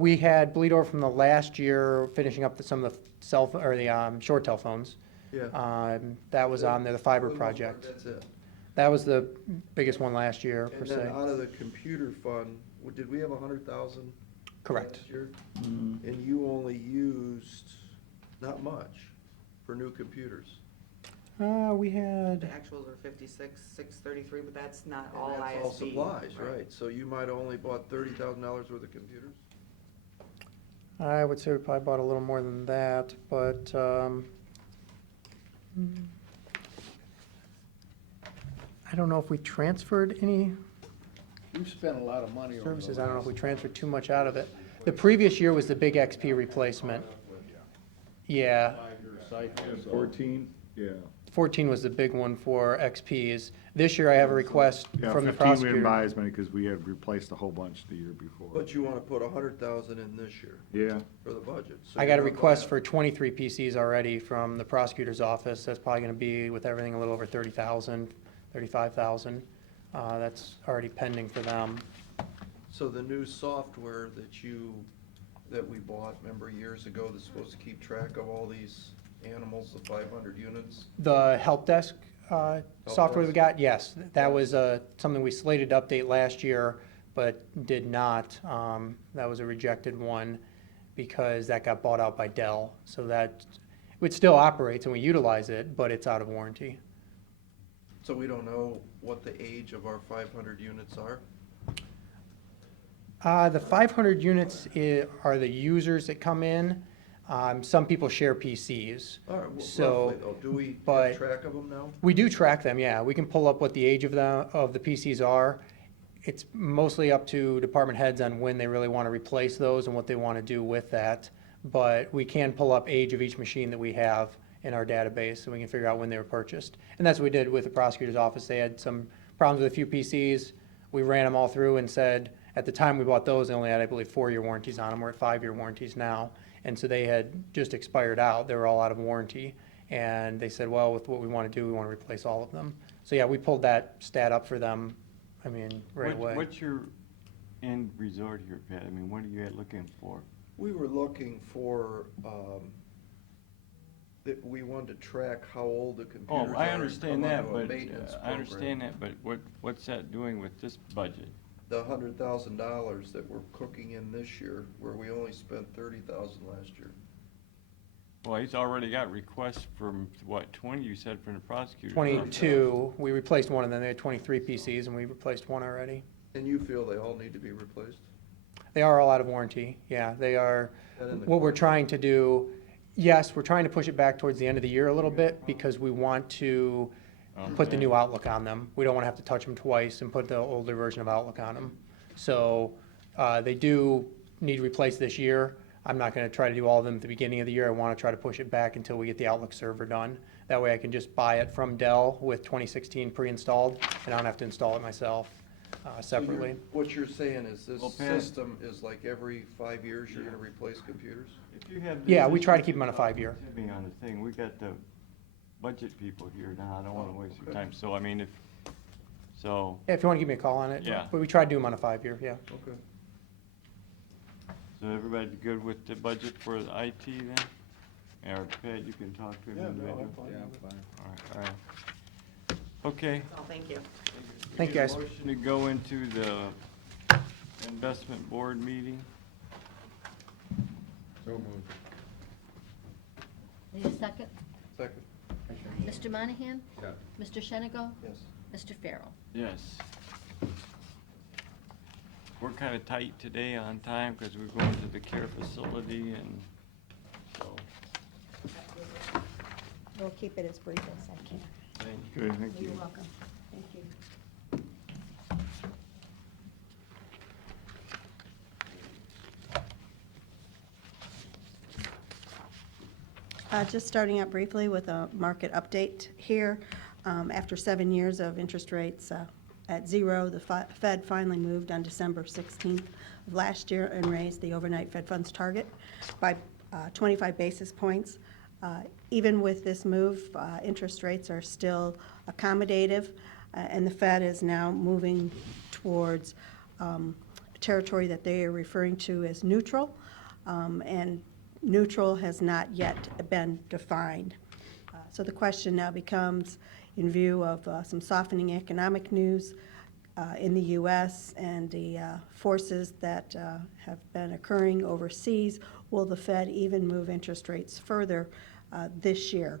We had Bleedor from the last year, finishing up some of the short telephones. Yeah. That was on there, the fiber For the most part, project. That's it. That was the biggest one last year, per And then se. out of the computer fund, did we have 100,000? Correct. Last year? And you only used, not much, for new computers. We The had, actuals are 56,633, but that's not all And ISD. that's all supplies, right? So you might have only bought $30,000 worth of computers? I would say we probably bought a little more than that, but, I don't know if we transferred any We've spent a lot of money over the services. I don't know if we last- transferred too much out of it. The previous year was the big XP replacement. Yeah, Five-year cycle, so- 14, yeah. 14 was the big one for XPs. This year I have a request Yeah, from the 15 we didn't buy prosecutor. as many because we had replaced a whole bunch the year before. But you wanna put 100,000 in this year Yeah, for the budget. So I got a you're gonna request buy- for 23 PCs already from the prosecutor's office. That's probably gonna be, with everything, a little over 30,000, 35,000. That's already pending for them. So the new software that we bought, remember years ago, that's supposed to keep track of all these animals, the 500 units? The help desk software we desk? got, yes, that was something we slated to update last year, but did not. That was a rejected one because that got bought out by Dell. So that, it still operates and we utilize it, but it's out of warranty. So we don't know what the age of our 500 units are? The 500 units are the users that come in. Some people share PCs. All right, well, So, roughly though, do we but- have track of them now? We do track them, yeah. We can pull up what the age of the PCs are. It's mostly up to department heads on when they really want to replace those and what they want to do with that. But we can pull up age of each machine that we have in our database, so we can figure out when they were purchased. And that's what we did with the prosecutor's office. They had some problems with a few PCs. We ran them all through and said, at the time we bought those, they only had, I believe, 4-year warranties on them. We're at 5-year warranties now. And so they had just expired out. They were all out of warranty. And they said, well, with what we want to do, we want to replace all of them. So yeah, we pulled that stat up for them, I mean, right away. What's your end resort here, Pat? I mean, what are you looking for? We were looking for, that we wanted to track how old the computers Oh, are. I and understand come that, onto a but, maintenance I understand program. that, but what's that doing with this budget? The $100,000 that we're cooking in this year, where we only spent $30,000 last year. Well, he's already got requests from, what, 20, you said, from the prosecutor? 22, we replaced one, and then they had 23 PCs, and we replaced one already. And you feel they all need to be replaced? They are all out of warranty, yeah, they are. That in the What we're contract? trying to do, yes, we're trying to push it back towards the end of the year a little bit, because we want to put the new Outlook on them. We don't want to have to touch them twice and put the older version of Outlook on them. So, they do need replaced this year. I'm not gonna try to do all of them at the beginning of the year. I wanna try to push it back until we get the Outlook server done. That way I can just buy it from Dell with 2016 pre-installed, and I don't have to install it myself, So you're- separately. What you're saying is this Well, Pat- system is like every 5 years you're gonna replace computers? If you have. Yeah, we try to keep them on a 5-year. Timmy on the thing, we got the budget people here now, I don't wanna waste your okay. time, so I mean, so, Yeah, if you wanna give me a call on it. Yeah. But we try to do them on a 5-year, yeah. Okay. so everybody good with the budget for the IT then? Or Pat, you can talk to him. individually. Yeah, fine. All right. Okay. Oh, thank you. Thank you, Need a guys. Motion to go into the investment board meeting. So moved. Need a second? Second, Mr. Monahan? Yeah. Mr. Shenigo? yes. Mr. Farrell? Yes. We're kind of tight today on time because we're going to the care facility and so, We'll keep it as brief as I can. thank you. Okay, thank You're you. welcome. Thank you. Just starting out briefly with a market update here. After 7 years of interest rates at zero, the Fed finally moved on December 16th of last year and raised the overnight Fed funds target by 25 basis points. Even with this move, interest rates are still accommodative, and the Fed is now moving towards a territory that they are referring to as neutral, and neutral has not yet been defined. So the question now becomes, in view of some softening economic news in the U.S. and the forces that have been occurring overseas, will the Fed even move interest rates further this year?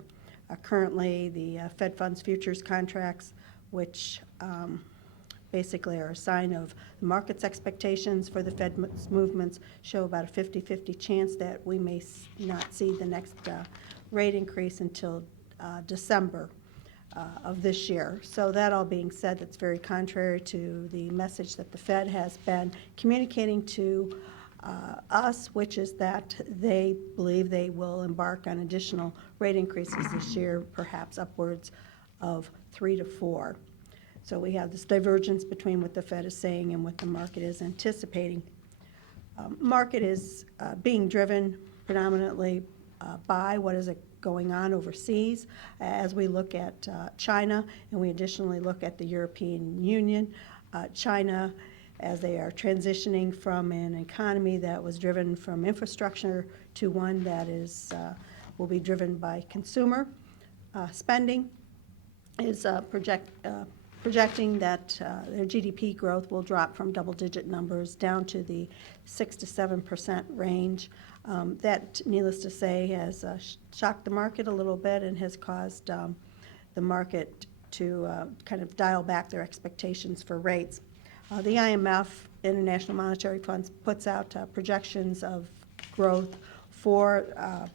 Currently, the Fed funds futures contracts, which basically are a sign of the market's expectations for the Fed movements, show about a 50-50 chance that we may not see the next rate increase until December of this year. So that all being said, that's very contrary to the message that the Fed has been communicating to us, which is that they believe they will embark on additional rate increases this year, perhaps upwards of 3 to 4. So we have this divergence between what the Fed is saying and what the market is anticipating. Market is being driven predominantly by what is going on overseas. As we look at China, and we additionally look at the European Union, China, as they are transitioning from an economy that was driven from infrastructure to one that is will be driven by consumer spending, is projecting that their GDP growth will drop from double-digit numbers down to the 6 to 7% range. That, needless to say, has shocked the market a little bit and has caused the market to kind of dial back their expectations for rates. The IMF, International Monetary Funds, puts out projections of growth for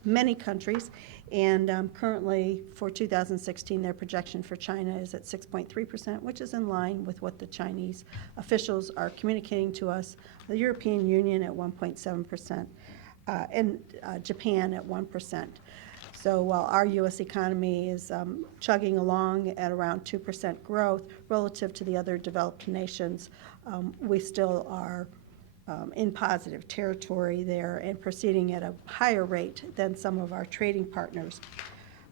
many countries, and currently for 2016 their projection for China is at 6.3%, which is in line with what the Chinese officials are communicating to us. The European Union at 1.7%, and Japan at 1%. So while our U.S. economy is chugging along at around 2% growth relative to the other developed nations, we still are in positive territory there and proceeding at a higher rate than some of our trading partners.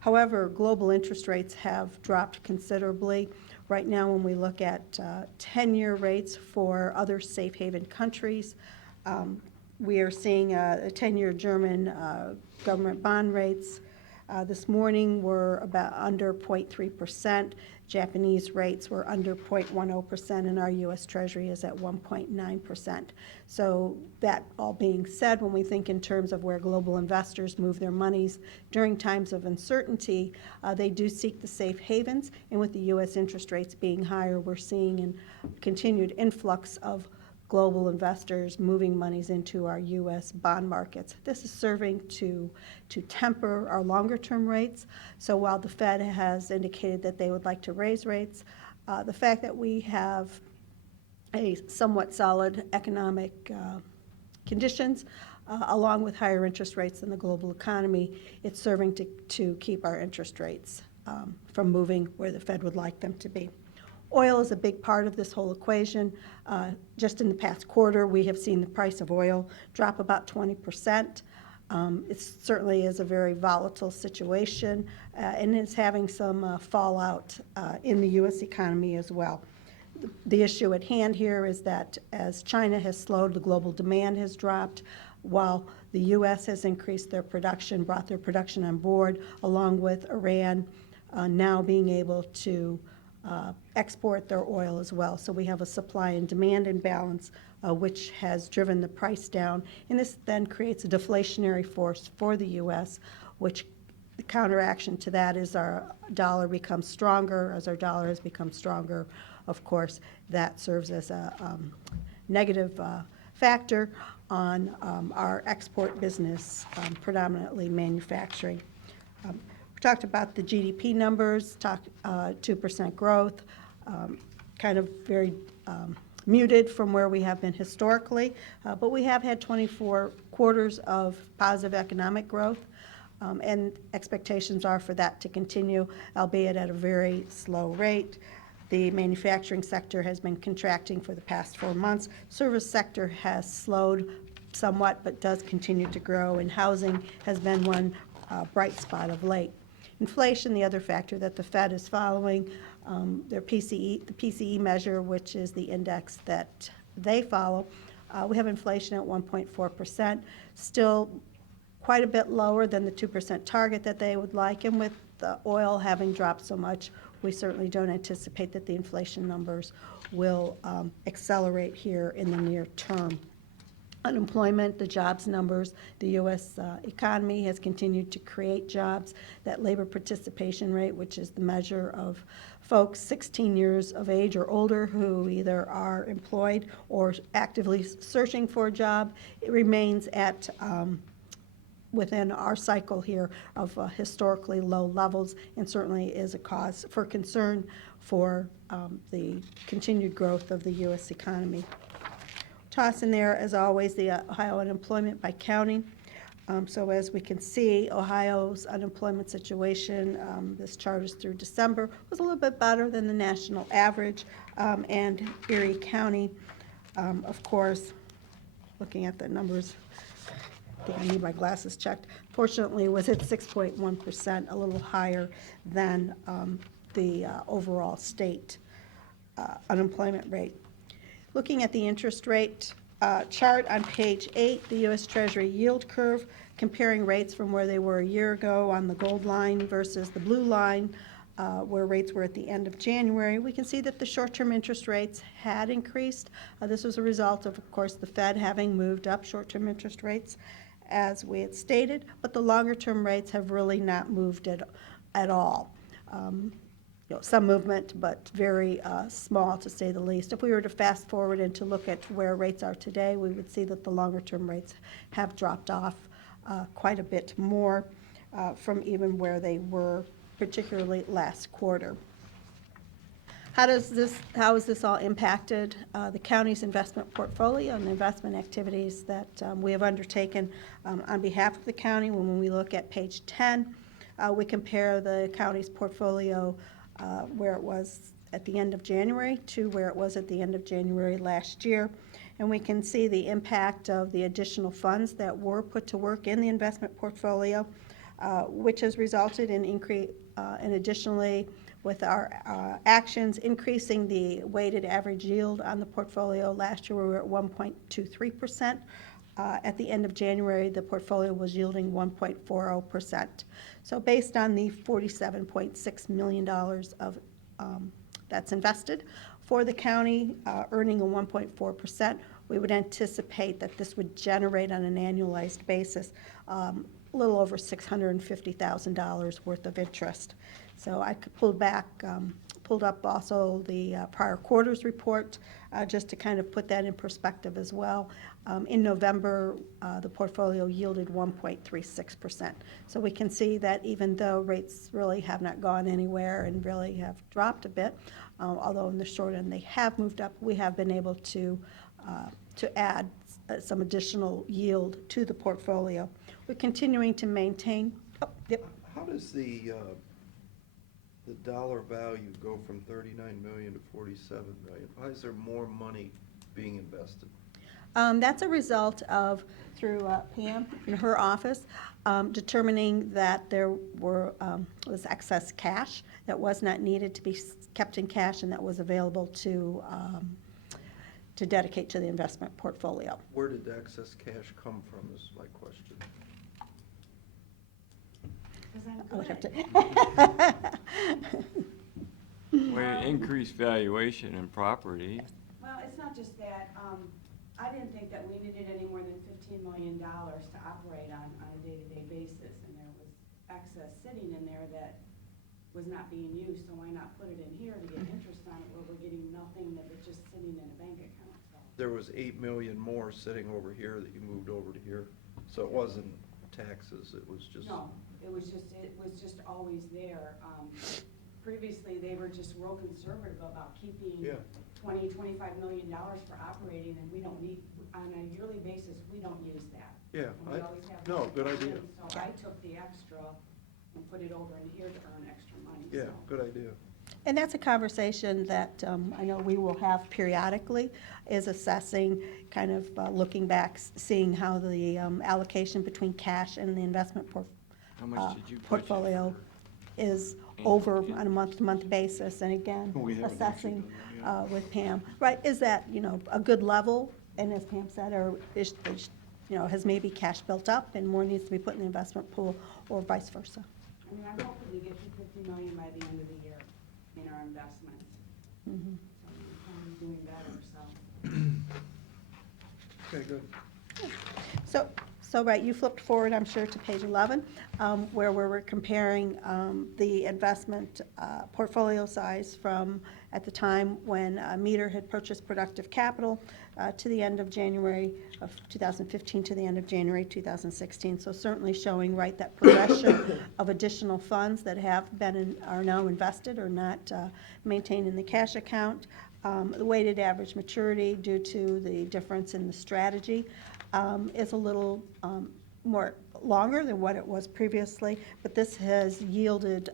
However, global interest rates have dropped considerably. Right now, when we look at 10-year rates for other safe haven countries, we are seeing a 10-year German government bond rates this morning were about under 0.3%. Japanese rates were under 0.10%, and our U.S. Treasury is at 1.9%. So that all being said, when we think in terms of where global investors move their monies during times of uncertainty, they do seek the safe havens, and with the U.S. interest rates being higher, we're seeing a continued influx of global investors moving monies into our U.S. bond markets. This is serving to temper our longer-term rates. So while the Fed has indicated that they would like to raise rates, the fact that we have a somewhat solid economic conditions, along with higher interest rates in the global economy, it's serving to keep our interest rates from moving where the Fed would like them to be. Oil is a big part of this whole equation. Just in the past quarter, we have seen the price of oil drop about 20%. It certainly is a very volatile situation, and it's having some fallout in the U.S. economy as well. The issue at hand here is that as China has slowed, the global demand has dropped, while the U.S. has increased their production, brought their production on board, along with Iran now being able to export their oil as well. So we have a supply and demand imbalance, which has driven the price down. And this then creates a deflationary force for the U.S., which the counteraction to that is our dollar becomes stronger. As our dollar has become stronger, of course, that serves as a negative factor on our export business, predominantly manufacturing. We talked about the GDP numbers, 2% growth, kind of very muted from where we have been historically, but we have had 24 quarters of positive economic growth, and expectations are for that to continue, albeit at a very slow rate. The manufacturing sector has been contracting for the past 4 months. Service sector has slowed somewhat, but does continue to grow, and housing has been one bright spot of late. Inflation, the other factor that the Fed is following, their PCE, the PCE measure, which is the index that they follow, we have inflation at 1.4%, still quite a bit lower than the 2% target that they would like, and with the oil having dropped so much, we certainly don't anticipate that the inflation numbers will accelerate here in the near term. Unemployment, the jobs numbers, the U.S. Economy has continued to create jobs. That labor participation rate, which is the measure of folks 16 years of age or older who either are employed or actively searching for a job, it remains at within our cycle here of historically low levels, and certainly is a cause for concern for the continued growth of the U.S. economy. Toss in there, as always, the Ohio unemployment by county. So as we can see, Ohio's unemployment situation, this chart is through December, was a little bit better than the national average. And Erie County, of course, looking at the numbers, I think I need my glasses checked, fortunately was at 6.1%, a little higher than the overall state unemployment rate. Looking at the interest rate chart on page 8, the U.S. Treasury yield curve, comparing rates from where they were a year ago on the gold line versus the blue line, where rates were at the end of January, we can see that the short-term interest rates had increased. This was a result of course, the Fed having moved up short-term interest rates, as we had stated, but the longer-term rates have really not moved at all. Some movement, but very small, to say the least. If we were to fast forward and to look at where rates are today, we would see that the longer-term rates have dropped off quite a bit more from even where they were, particularly last quarter. How is this all impacted the county's investment portfolio and the investment activities that we have undertaken on behalf of the county? When we look at page 10, we compare the county's portfolio where it was at the end of January to where it was at the end of January last year. And we can see the impact of the additional funds that were put to work in the investment portfolio. which has resulted in and additionally, with our actions, increasing the weighted average yield on the portfolio. Last year, we were at 1.23%. At the end of January, the portfolio was yielding 1.40%. So based on the $47.6 million of that's invested for the county, earning a 1.4%, we would anticipate that this would generate on an annualized basis a little over $650,000 worth of interest. So I pulled up also the prior quarter's report, just to kind of put that in perspective as well. In November, the portfolio yielded 1.36%. So we can see that even though rates really have not gone anywhere and really have dropped a bit, although in the short end they have moved up, we have been able to add some additional yield to the portfolio. We're continuing to maintain. Oh, yep. How does the dollar value go from 39 million to 47 million? Why is there more money being invested? That's a result of, through Pam in her office, determining that there was excess cash that was not needed to be kept in cash and that was available to dedicate to the investment portfolio. Where did the excess cash come from is my question. I would have to. Well, increased valuation in property. Well, it's not just that. I didn't think that we needed any more than $15 million to operate on a day-to-day basis, and there was excess sitting in there that was not being used, so why not put it in here to get interest on it where we're getting nothing that was just sitting in a bank account? So. There was 8 million more sitting over here that you moved over to here, so it wasn't taxes, it was just. No, it was just always there. Previously, they were just real conservative about keeping $20, $25 million for operating, and we don't need, on a yearly basis, we don't use that. Yeah, And we always have no, good idea. So I took the extra and put it over in here to earn extra money. Yeah, so. good idea. And that's a conversation that I know we will have periodically, is assessing, kind of looking back, seeing how the allocation between cash and the investment How much did you put portfolio is over on a month-to-month basis. And again, We haven't actually assessing done that with Pam, right, is that, a good level? And as Pam said, or is, has maybe cash built up and more needs to be put in the investment pool, or vice versa? I mean, I'm hoping to get to $50 million by the end of the year in our investments. Mhm. So I'm doing better, so. Okay, good. So right, you flipped forward, I'm sure, to page 11, where we're comparing the investment portfolio size from at the time when Meter had purchased Productive Capital to the end of January of 2015 to the end of January 2016. So certainly showing, right, that progression of additional funds that have been are now invested or not maintained in the cash account. The weighted average maturity, due to the difference in the strategy, is a little more longer than what it was previously, but this has yielded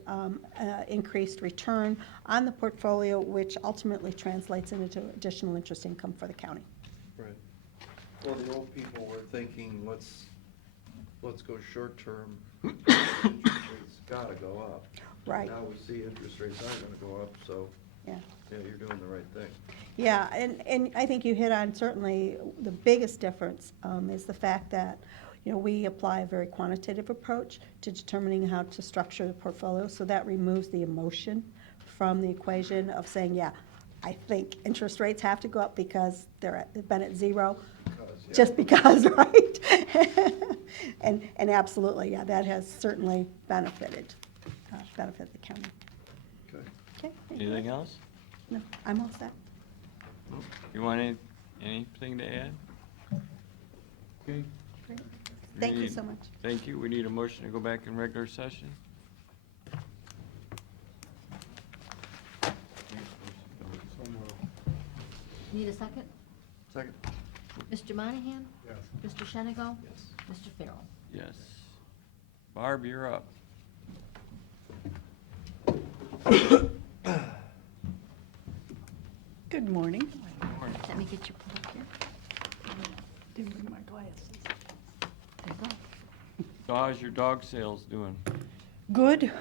increased return on the portfolio, which ultimately translates into additional interest income for the county. Right. Well, the old people were thinking, let's go short-term. Interest rates gotta go up. Right. Now we see interest rates aren't gonna go up, so, Yeah. yeah, you're doing the right thing. Yeah, and I think you hit on certainly the biggest difference is the fact that, we apply a very quantitative approach to determining how to structure the portfolio, so that removes the emotion from the equation of saying, yeah, I think interest rates have to go up because they've been at zero, just because, right? And absolutely, yeah, that has certainly benefited the county. Okay. Okay. thank you. Anything else? No, I'm all set. You want anything to add? Okay. Great. Thank you need- so much. Thank you. We need a motion to go back in regular session. Need a second? Second. Mr. Monahan? Yes. Mr. Shenigo? Yes. Mr. Farrell? Yes. Barb, you're up. Good morning. Morning. Let me get you pulled up here. Didn't bring my glasses. There you go. So how's your dog sales doing? Good.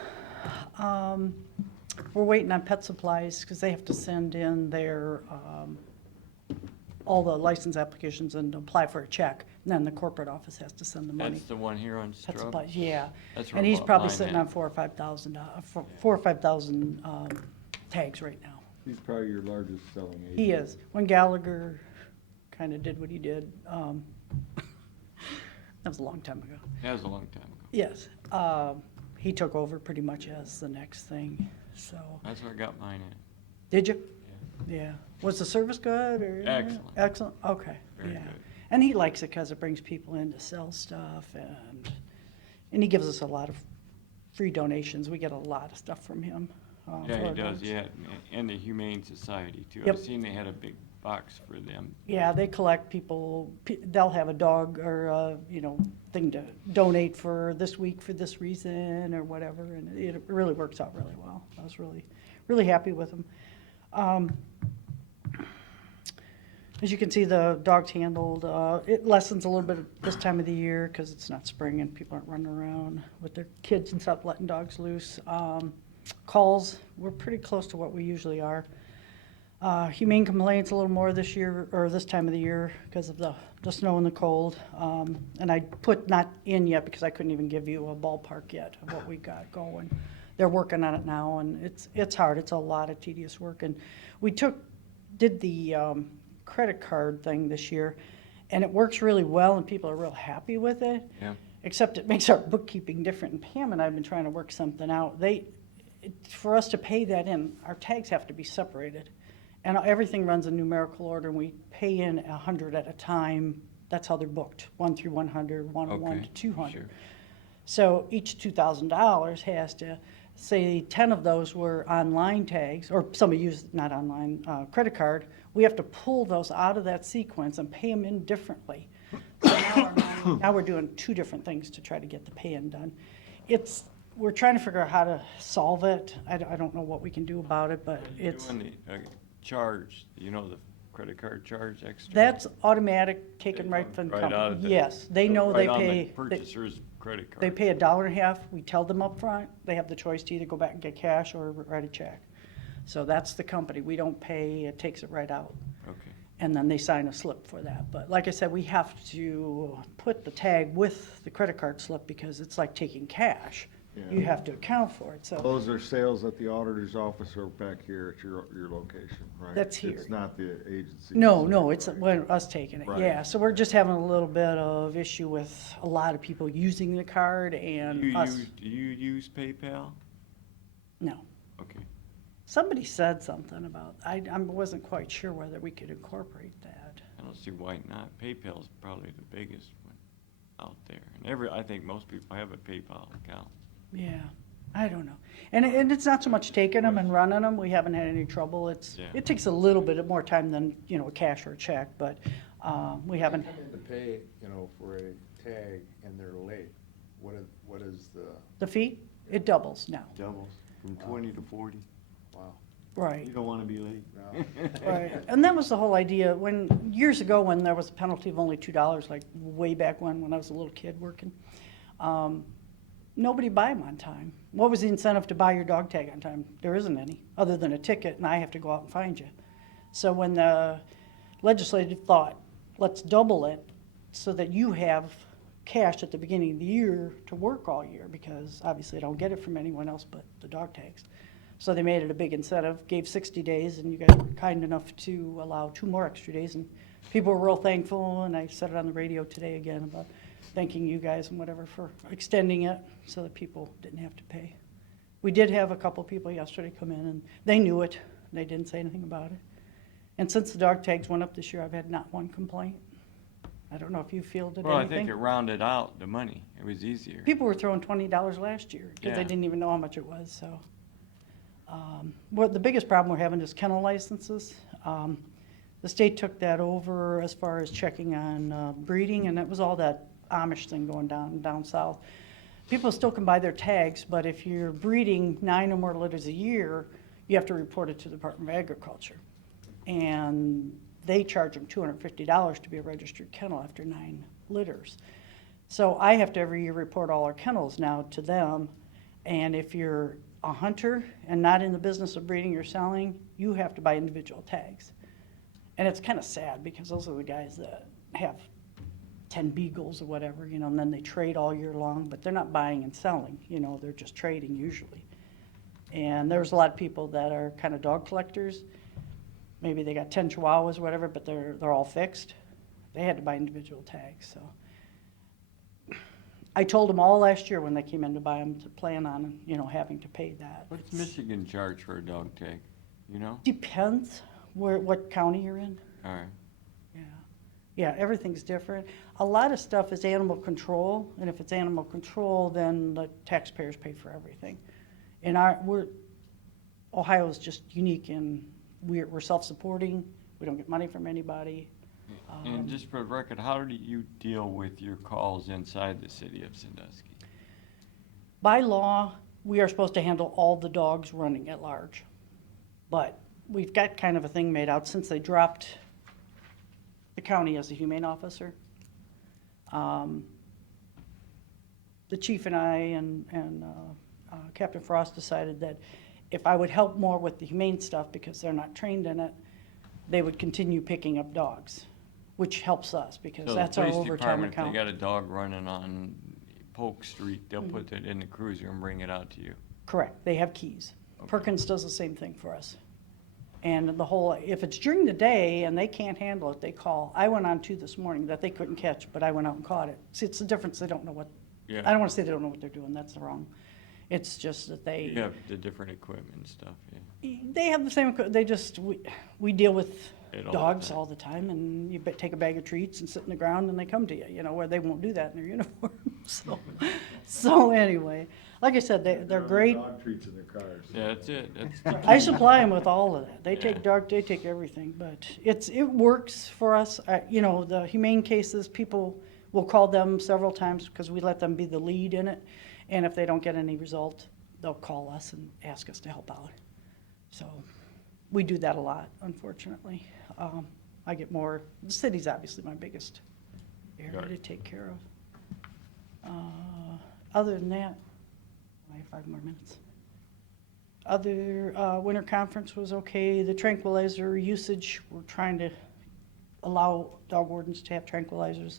We're waiting on Pet Supplies because they have to send in their, all the license applications and apply for a check. And then the corporate office has to send the money. That's the one here on Pet Strub? Supplies, yeah. That's where And I he's bought probably mine sitting at. on $4,000 or 5,000 tags right now. He's probably your largest selling agent. He is. When Gallagher kind of did what he did, that was a long time ago. That was a long time ago. Yes, he took over pretty much as the next thing, so. That's where I got mine at. Did you? Yeah. Was the service good or? Excellent. Excellent, okay, Very yeah. good. And he likes it because it brings people in to sell stuff and he gives us a lot of free donations. We get a lot of stuff from him. Yeah, for he our does, dogs. yeah, and the Humane Society too. Yep. I've seen they had a big box for them. Yeah, they collect people, they'll have a dog or, thing to donate for this week for this reason or whatever, and it really works out really well. I was really, really happy with them. As you can see, the dog's handled. It lessens a little bit this time of the year because it's not spring and people aren't running around with their kids and stuff, letting dogs loose. Calls, we're pretty close to what we usually are. Humane complaints a little more this year, or this time of the year, because of the snow and the cold. And I put not in yet because I couldn't even give you a ballpark yet of what we got going. They're working on it now, and it's hard. It's a lot of tedious work. And we did the credit card thing this year, and it works really well, and people are real happy with it. Yeah. Except it makes our bookkeeping different. And Pam and I have been trying to work something out. For us to pay that in, our tags have to be separated. And everything runs in numerical order, and we pay in 100 at a time. That's how they're booked, 1 through 100, 101 to 200. Sure. So each $2,000 has to, say 10 of those were online tags, or somebody used, not online, credit card. We have to pull those out of that sequence and pay them in differently. So now we're doing two different things to try to get the pay-in done. We're trying to figure out how to solve it. I don't know what we can do about it, but it's. Doing the charge, the credit card charge extra? That's automatic, taken right from the Right out of company. the- Yes, they know they Right on the pay. purchaser's credit card. They pay $1.50. We tell them up front. They have the choice to either go back and get cash or write a check. So that's the company. We don't pay, it takes it right out. Okay. And then they sign a slip for that. But like I said, we have to put the tag with the credit card slip because it's like taking cash. You have to account for it, so. Those are sales at the auditor's office or back here at your location, right? That's here. It's not the agency. No, it's Right. us taking it, Right. yeah. So we're just having a little bit of issue with a lot of people using the card Do and you us, use PayPal? no. Okay. Somebody said something about, I wasn't quite sure whether we could incorporate that. I don't see why not. PayPal's probably the biggest one out there. And I think most people have a PayPal account. Yeah, I don't know. And it's not so much taking them and running them, we haven't had any trouble. Yeah. It takes a little bit more time than, a cash or a check, but we haven't. Come in to pay, for a tag and they're late, what is the, The fee, it doubles now, Doubles from 20 to 40. wow, right. You don't want to be late. no. Right, and that was the whole idea, years ago, when there was a penalty of only $2, like way back when I was a little kid working, nobody buy them on time. What was the incentive to buy your dog tag on time? There isn't any, other than a ticket, and I have to go out and find you. So when the legislative thought, let's double it, so that you have cash at the beginning of the year to work all year, because obviously I don't get it from anyone else but the dog tags. So they made it a big incentive, gave 60 days, and you guys were kind enough to allow 2 more extra days. And people were real thankful, and I said it on the radio today again about thanking you guys and whatever for extending it so that people didn't have to pay. We did have a couple people yesterday come in, and they knew it. They didn't say anything about it. And since the dog tags went up this year, I've had not one complaint. I don't know if you fielded Well, I anything. think it rounded out the money. It was easier. People were throwing $20 last year because they Yeah. didn't even know how much it was, so. Well, the biggest problem we're having is kennel licenses. The state took that over as far as checking on breeding, and it was all that Amish thing going down south. People still can buy their tags, but if you're breeding 9 or more litters a year, you have to report it to the Department of Agriculture. And they charge them $250 to be a registered kennel after 9 litters. So I have to every year report all our kennels now to them. And if you're a hunter and not in the business of breeding or selling, you have to buy individual tags. And it's kind of sad because those are the guys that have 10 beagles or whatever, you know, and then they trade all year long, but they're not buying and selling, you know, they're just trading usually. And there's a lot of people that are kind of dog collectors. Maybe they got 10 Chihuahuas or whatever, but they're all fixed. They had to buy individual tags, so. I told them all last year when they came in to buy them to plan on, you know, having to pay that. What's Michigan charge for a dog tag, you know? Depends what county you're in. All right. Yeah, yeah, everything's different. A lot of stuff is animal control, and if it's animal control, then the taxpayers pay for everything. And Ohio's just unique in we're self-supporting. We don't get money from anybody. And just for the record, how do you deal with your calls inside the city of Sandusky? By law, we are supposed to handle all the dogs running at large. But we've got kind of a thing made out since they dropped the county as a humane officer. The chief and I and Captain Frost decided that if I would help more with the humane stuff because they're not trained in it, they would continue picking up dogs, which helps us because that's our So the police overtime department, if account. they got a dog running on Polk Street, they'll put it in the cruiser and bring it out to you. Correct, they have keys. Okay. Perkins does the same thing for us. And if it's during the day and they can't handle it, they call. I went on 2 this morning that they couldn't catch, but I went out and caught it. See, it's the difference, they don't know what, Yeah. I don't want to say they don't know what they're doing, that's wrong. It's just that they. You have the different equipment and stuff, yeah. They have the same, we deal with It all the dogs time. all the time, and you take a bag of treats and sit in the ground and they come to you, you know, where they won't do that in their uniform, so anyway, like I said, they're great. Dog treats in their cars. Yeah, that's it. That's the I key. supply them with all of that. They Yeah. take everything, but it works for us. You know, the humane cases, people will call them several times because we let them be the lead in it. And if they don't get any result, they'll call us and ask us to help out. So we do that a lot, unfortunately. I get more, the city's obviously my biggest area Right. to take care of. Other than that, I have 5 more minutes. Winter conference was okay. The tranquilizer usage, we're trying to allow dog wardens to have tranquilizers.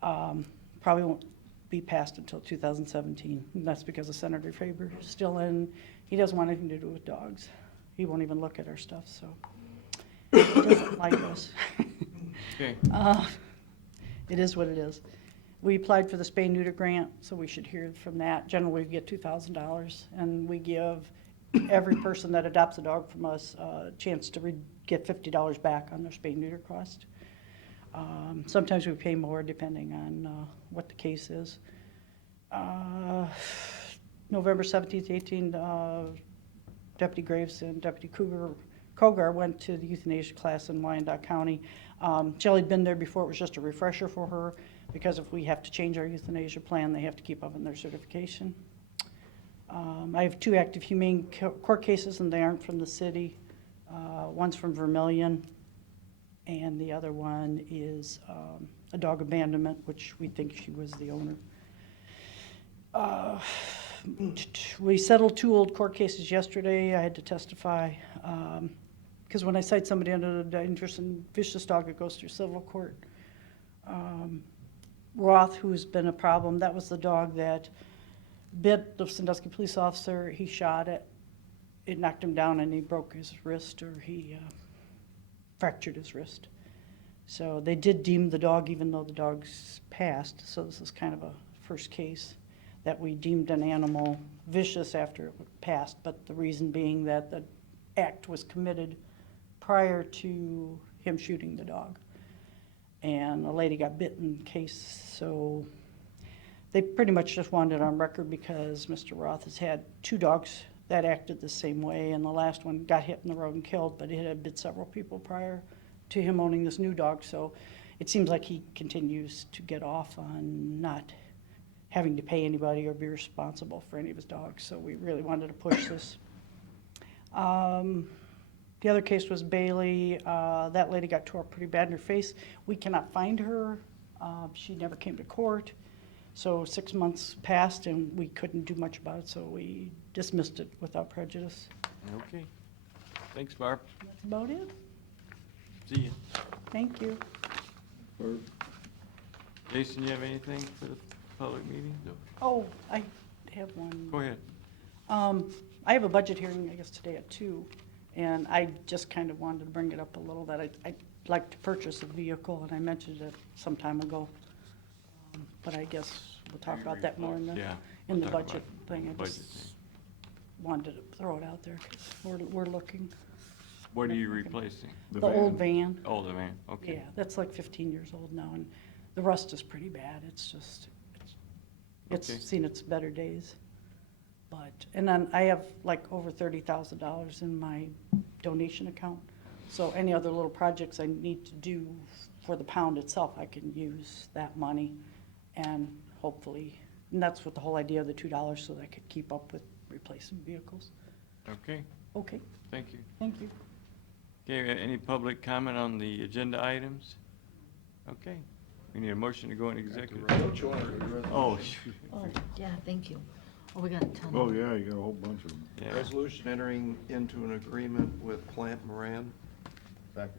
Probably won't be passed until 2017. And that's because of Senator Faber is still in. He doesn't want anything to do with dogs. He won't even look at our stuff, so he doesn't like us. Okay. It is what it is. We applied for the spay-neuter grant, so we should hear from that. Generally, we get $2,000, and we give every person that adopts a dog from us a chance to get $50 back on their spay-neuter cost. Sometimes we pay more depending on what the case is. November 17th, 18th, Deputy Graves and Deputy Kogar went to the euthanasia class in Wyandotte County. Shelley'd been there before. It was just a refresher for her because if we have to change our euthanasia plan, they have to keep up in their certification. I have 2 active humane court cases, and they aren't from the city. One's from Vermillion, and the other one is a dog abandonment, which we think she was the owner. We settled 2 old court cases yesterday. I had to testify, because when I cite somebody under the dangerous and vicious dog, it goes through civil court. Roth, who's been a problem, that was the dog that bit the Sandusky police officer. He shot it. It knocked him down, and he broke his wrist, or he fractured his wrist. So they did deem the dog, even though the dog's passed. So this is kind of a first case that we deemed an animal vicious after it passed, but the reason being that the act was committed prior to him shooting the dog. And a lady got bitten in the case, so they pretty much just wanted it on record because Mr. Roth has had 2 dogs that acted the same way, and the last one got hit in the road and killed, but it had bit several people prior to him owning this new dog, so it seems like he continues to get off on not having to pay anybody or be responsible for any of his dogs, so we really wanted to push this. The other case was Bailey. That lady got tore up pretty bad in her face. We cannot find her. She never came to court. So 6 months passed and we couldn't do much about it, so we dismissed it without prejudice. Okay. Thanks, Barb. That's about it. See you. Thank you. Jason, you have anything for the public meeting? No. Oh, I have one. Go ahead. I have a budget hearing, I guess, today at 2, and I just kind of wanted to bring it up a little, that I'd like to purchase a vehicle, and I mentioned it some time ago. But I guess we'll talk about that more in the, Yeah, in we'll the talk budget about thing. I budget just wanted to throw it out there, because we're looking. What are you replacing? The old van. Oh, the van, okay. Yeah, that's like 15 years old now, and the rust is pretty bad. It's just, it's Okay. seen its better days. But, and then I have like over $30,000 in my donation account. So any other little projects I need to do for the pound itself, I can use that money. And hopefully, and that's what the whole idea of the $2, so that I could keep up with replacing vehicles. Okay, Okay, thank you. thank you. Okay, any public comment on the agenda items? Okay, we need a motion to go into executive. Don't you want to read the resolution? Oh, shoot. Oh, yeah, thank you. Oh, we got a ton. Oh, yeah, you got a whole bunch of them. Yeah. Resolution entering into an agreement with Plant Moran. Second.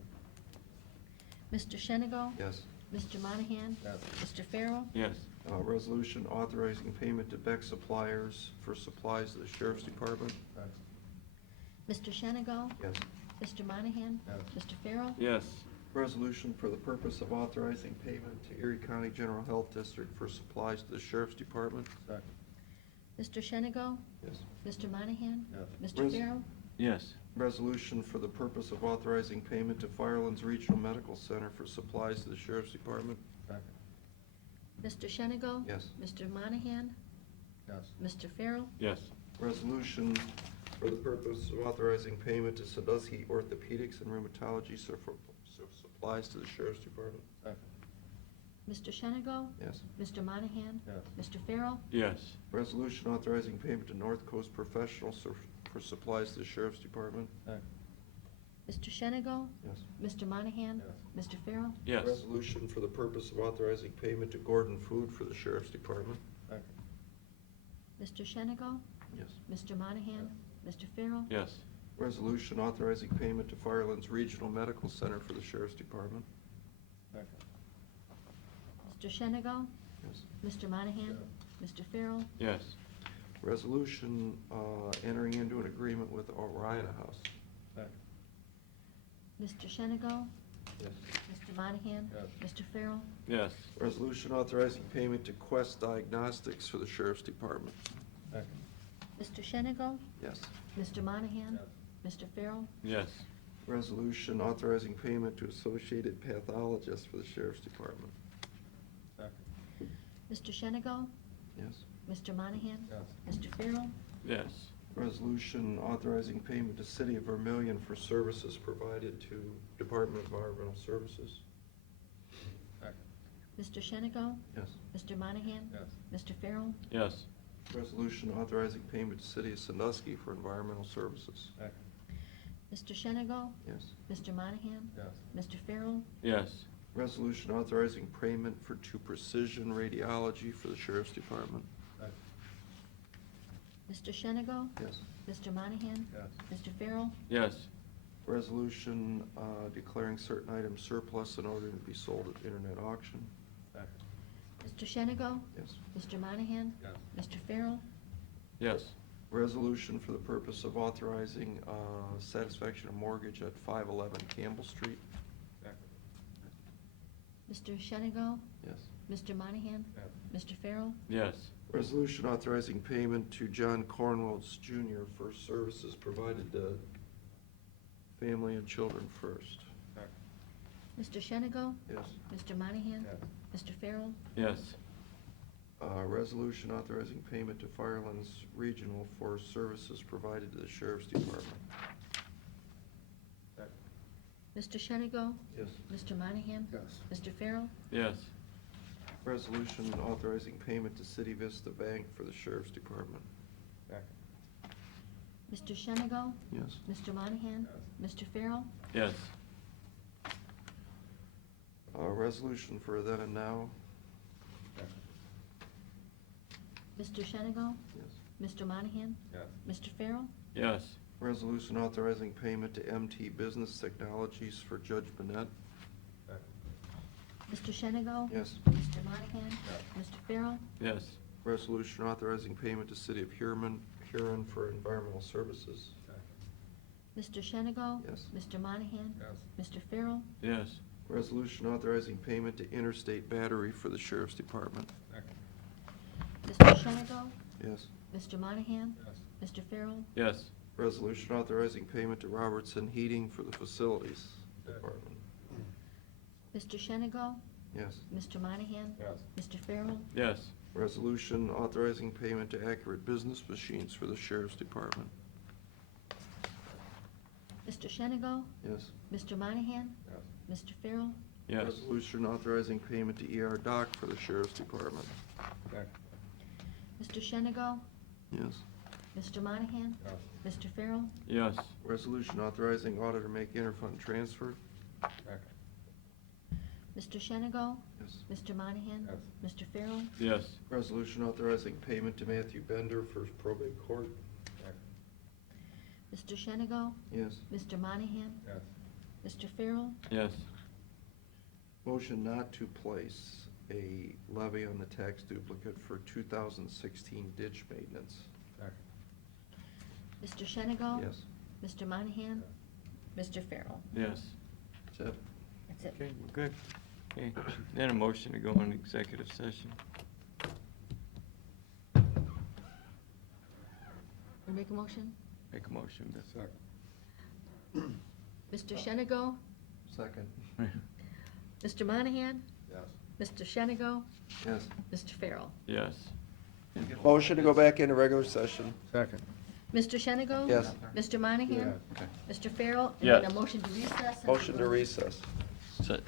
Mr. Shenigo? Yes. Mr. Monahan? Yes. Mr. Farrell? Yes, Resolution authorizing payment to Beck Suppliers for supplies to the Sheriff's Department. Mr. Shenigo? Yes. Mr. Monahan? Yes. Mr. Farrell? yes, Resolution for the purpose of authorizing payment to Erie County General Health District for supplies to the Sheriff's Department. Second. Mr. Shenigo? Yes. Mr. Monahan? Yes. Mr. Farrell? yes, Resolution for the purpose of authorizing payment to Firelands Regional Medical Center for supplies to the Sheriff's Department. Second. Mr. Shenigo? Yes. Mr. Monahan? Yes. Mr. Farrell? yes, Resolution for the purpose of authorizing payment to Sandusky Orthopedics and Rheumatology for supplies to the Sheriff's Department. Second. Mr. Shenigo? Yes. Mr. Monahan? Yes. Mr. Farrell? yes, Resolution authorizing payment to North Coast Professional for supplies to the Sheriff's Department. Second. Mr. Shenigo? Yes. Mr. Monahan? Yes. Mr. Farrell? yes, Resolution for the purpose of authorizing payment to Gordon Food for the Sheriff's Department. Second. Mr. Shenigo? Yes. Mr. Monahan? Mr. Farrell? yes, Resolution authorizing payment to Firelands Regional Medical Center for the Sheriff's Department. Second. Mr. Shenigo? Yes. Mr. Monahan? Mr. Farrell? yes, Resolution entering into an agreement with Orion House. Second. Mr. Shenigo? Yes. Mr. Monahan? Yes. Mr. Farrell? yes, Resolution authorizing payment to Quest Diagnostics for the Sheriff's Department. Second. Mr. Shenigo? Yes. Mr. Monahan? Mr. Farrell? yes, Resolution authorizing payment to Associated Pathologists for the Sheriff's Department. Second. Mr. Shenigo? Yes. Mr. Monahan? Yes. Mr. Farrell? yes, Resolution authorizing payment to City of Vermillion for services provided to Department of Environmental Services. Second. Mr. Shenigo? Yes. Mr. Monahan? Yes. Mr. Farrell? yes, Resolution authorizing payment to City of Sandusky for environmental services. Second. Mr. Shenigo? Yes. Mr. Monahan? Yes. Mr. Farrell? yes, Resolution authorizing payment to Precision Radiology for the Sheriff's Department. Second. Mr. Shenigo? Yes. Mr. Monahan? Yes. Mr. Farrell? yes, Resolution declaring certain items surplus in order to be sold at internet auction. Second. Mr. Shenigo? Yes. Mr. Monahan? Yes. Mr. Farrell? yes, Resolution for the purpose of authorizing satisfaction of mortgage at 511 Campbell Street. Second. Mr. Shenigo? Yes. Mr. Monahan? Yes. Mr. Farrell? yes, Resolution authorizing payment to John Cornwells Jr. for services provided to Family and Children First. Second. Mr. Shenigo? Yes. Mr. Monahan? Yes. Mr. Farrell? yes, Resolution authorizing payment to Firelands Regional for services provided to the Sheriff's Department. Second. Mr. Shenigo? Yes. Mr. Monahan? Yes. Mr. Farrell? yes, Resolution authorizing payment to City Vista Bank for the Sheriff's Department. Second. Mr. Shenigo? Yes. Mr. Monahan? Mr. Farrell? yes, Resolution for then and now. Second. Mr. Shenigo? Yes. Mr. Monahan? Yes. Mr. Farrell? Yes. Resolution authorizing payment to MT Business Technologies for Judge Bennett. Mr. Shenigo? Yes. Mr. Monahan? Mr. Farrell? Yes. Resolution authorizing payment to City of Huron for environmental services. Mr. Shenigo? Yes. Mr. Monahan? Yes. Mr. Farrell? Yes. Resolution authorizing payment to Interstate Battery for the Sheriff's Department. Mr. Shenigo? Yes. Mr. Monahan? Mr. Farrell? Yes. Resolution authorizing payment to Robertson Heating for the Facilities Department. Mr. Shenigo? Yes. Mr. Monahan? Yes. Mr. Farrell? Yes. Resolution authorizing payment to Accurate Business Machines for the Sheriff's Department. Mr. Shenigo? Yes. Mr. Monahan? Mr. Farrell? Yes. Resolution authorizing payment to ER Doc for the Sheriff's Department. Mr. Shenigo? Yes. Mr. Monahan? Mr. Farrell? Yes. Resolution authorizing auditor make interfund transfer. Mr. Shenigo? Yes. Mr. Monahan? Mr. Farrell? Yes. Resolution authorizing payment to Matthew Bender for probate court. Mr. Shenigo? Yes. Mr. Monahan? Mr. Farrell? Yes. Motion not to place a levy on the tax duplicate for 2016 ditch maintenance. Mr. Shenigo? Yes. Mr. Monahan? Mr. Farrell? Yes. That's it. That's it. Okay, we're good. Okay, then a motion to go into executive session. We make a motion? Make a motion. Mr. Shenigo? Second. Mr. Monahan? Yes. Mr. Shenigo? Yes. Mr. Farrell? Yes. Motion to go back into regular session. Second. Mr. Shenigo? Yes. Mr. Monahan? Mr. Farrell? And Yes. then a motion to recess? and- Motion to recess. So,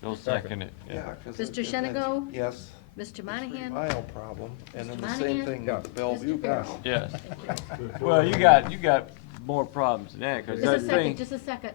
they'll second it. Yeah. 'cause Mr. it- Shenigo? Yes. Mr. Monahan? Mile problem, and then Mr. the same Monahan? thing with the Bellevue Mr. Farrell? Gas. Yes. Well, you got more problems than that, 'cause Just a that second, thing, just a second.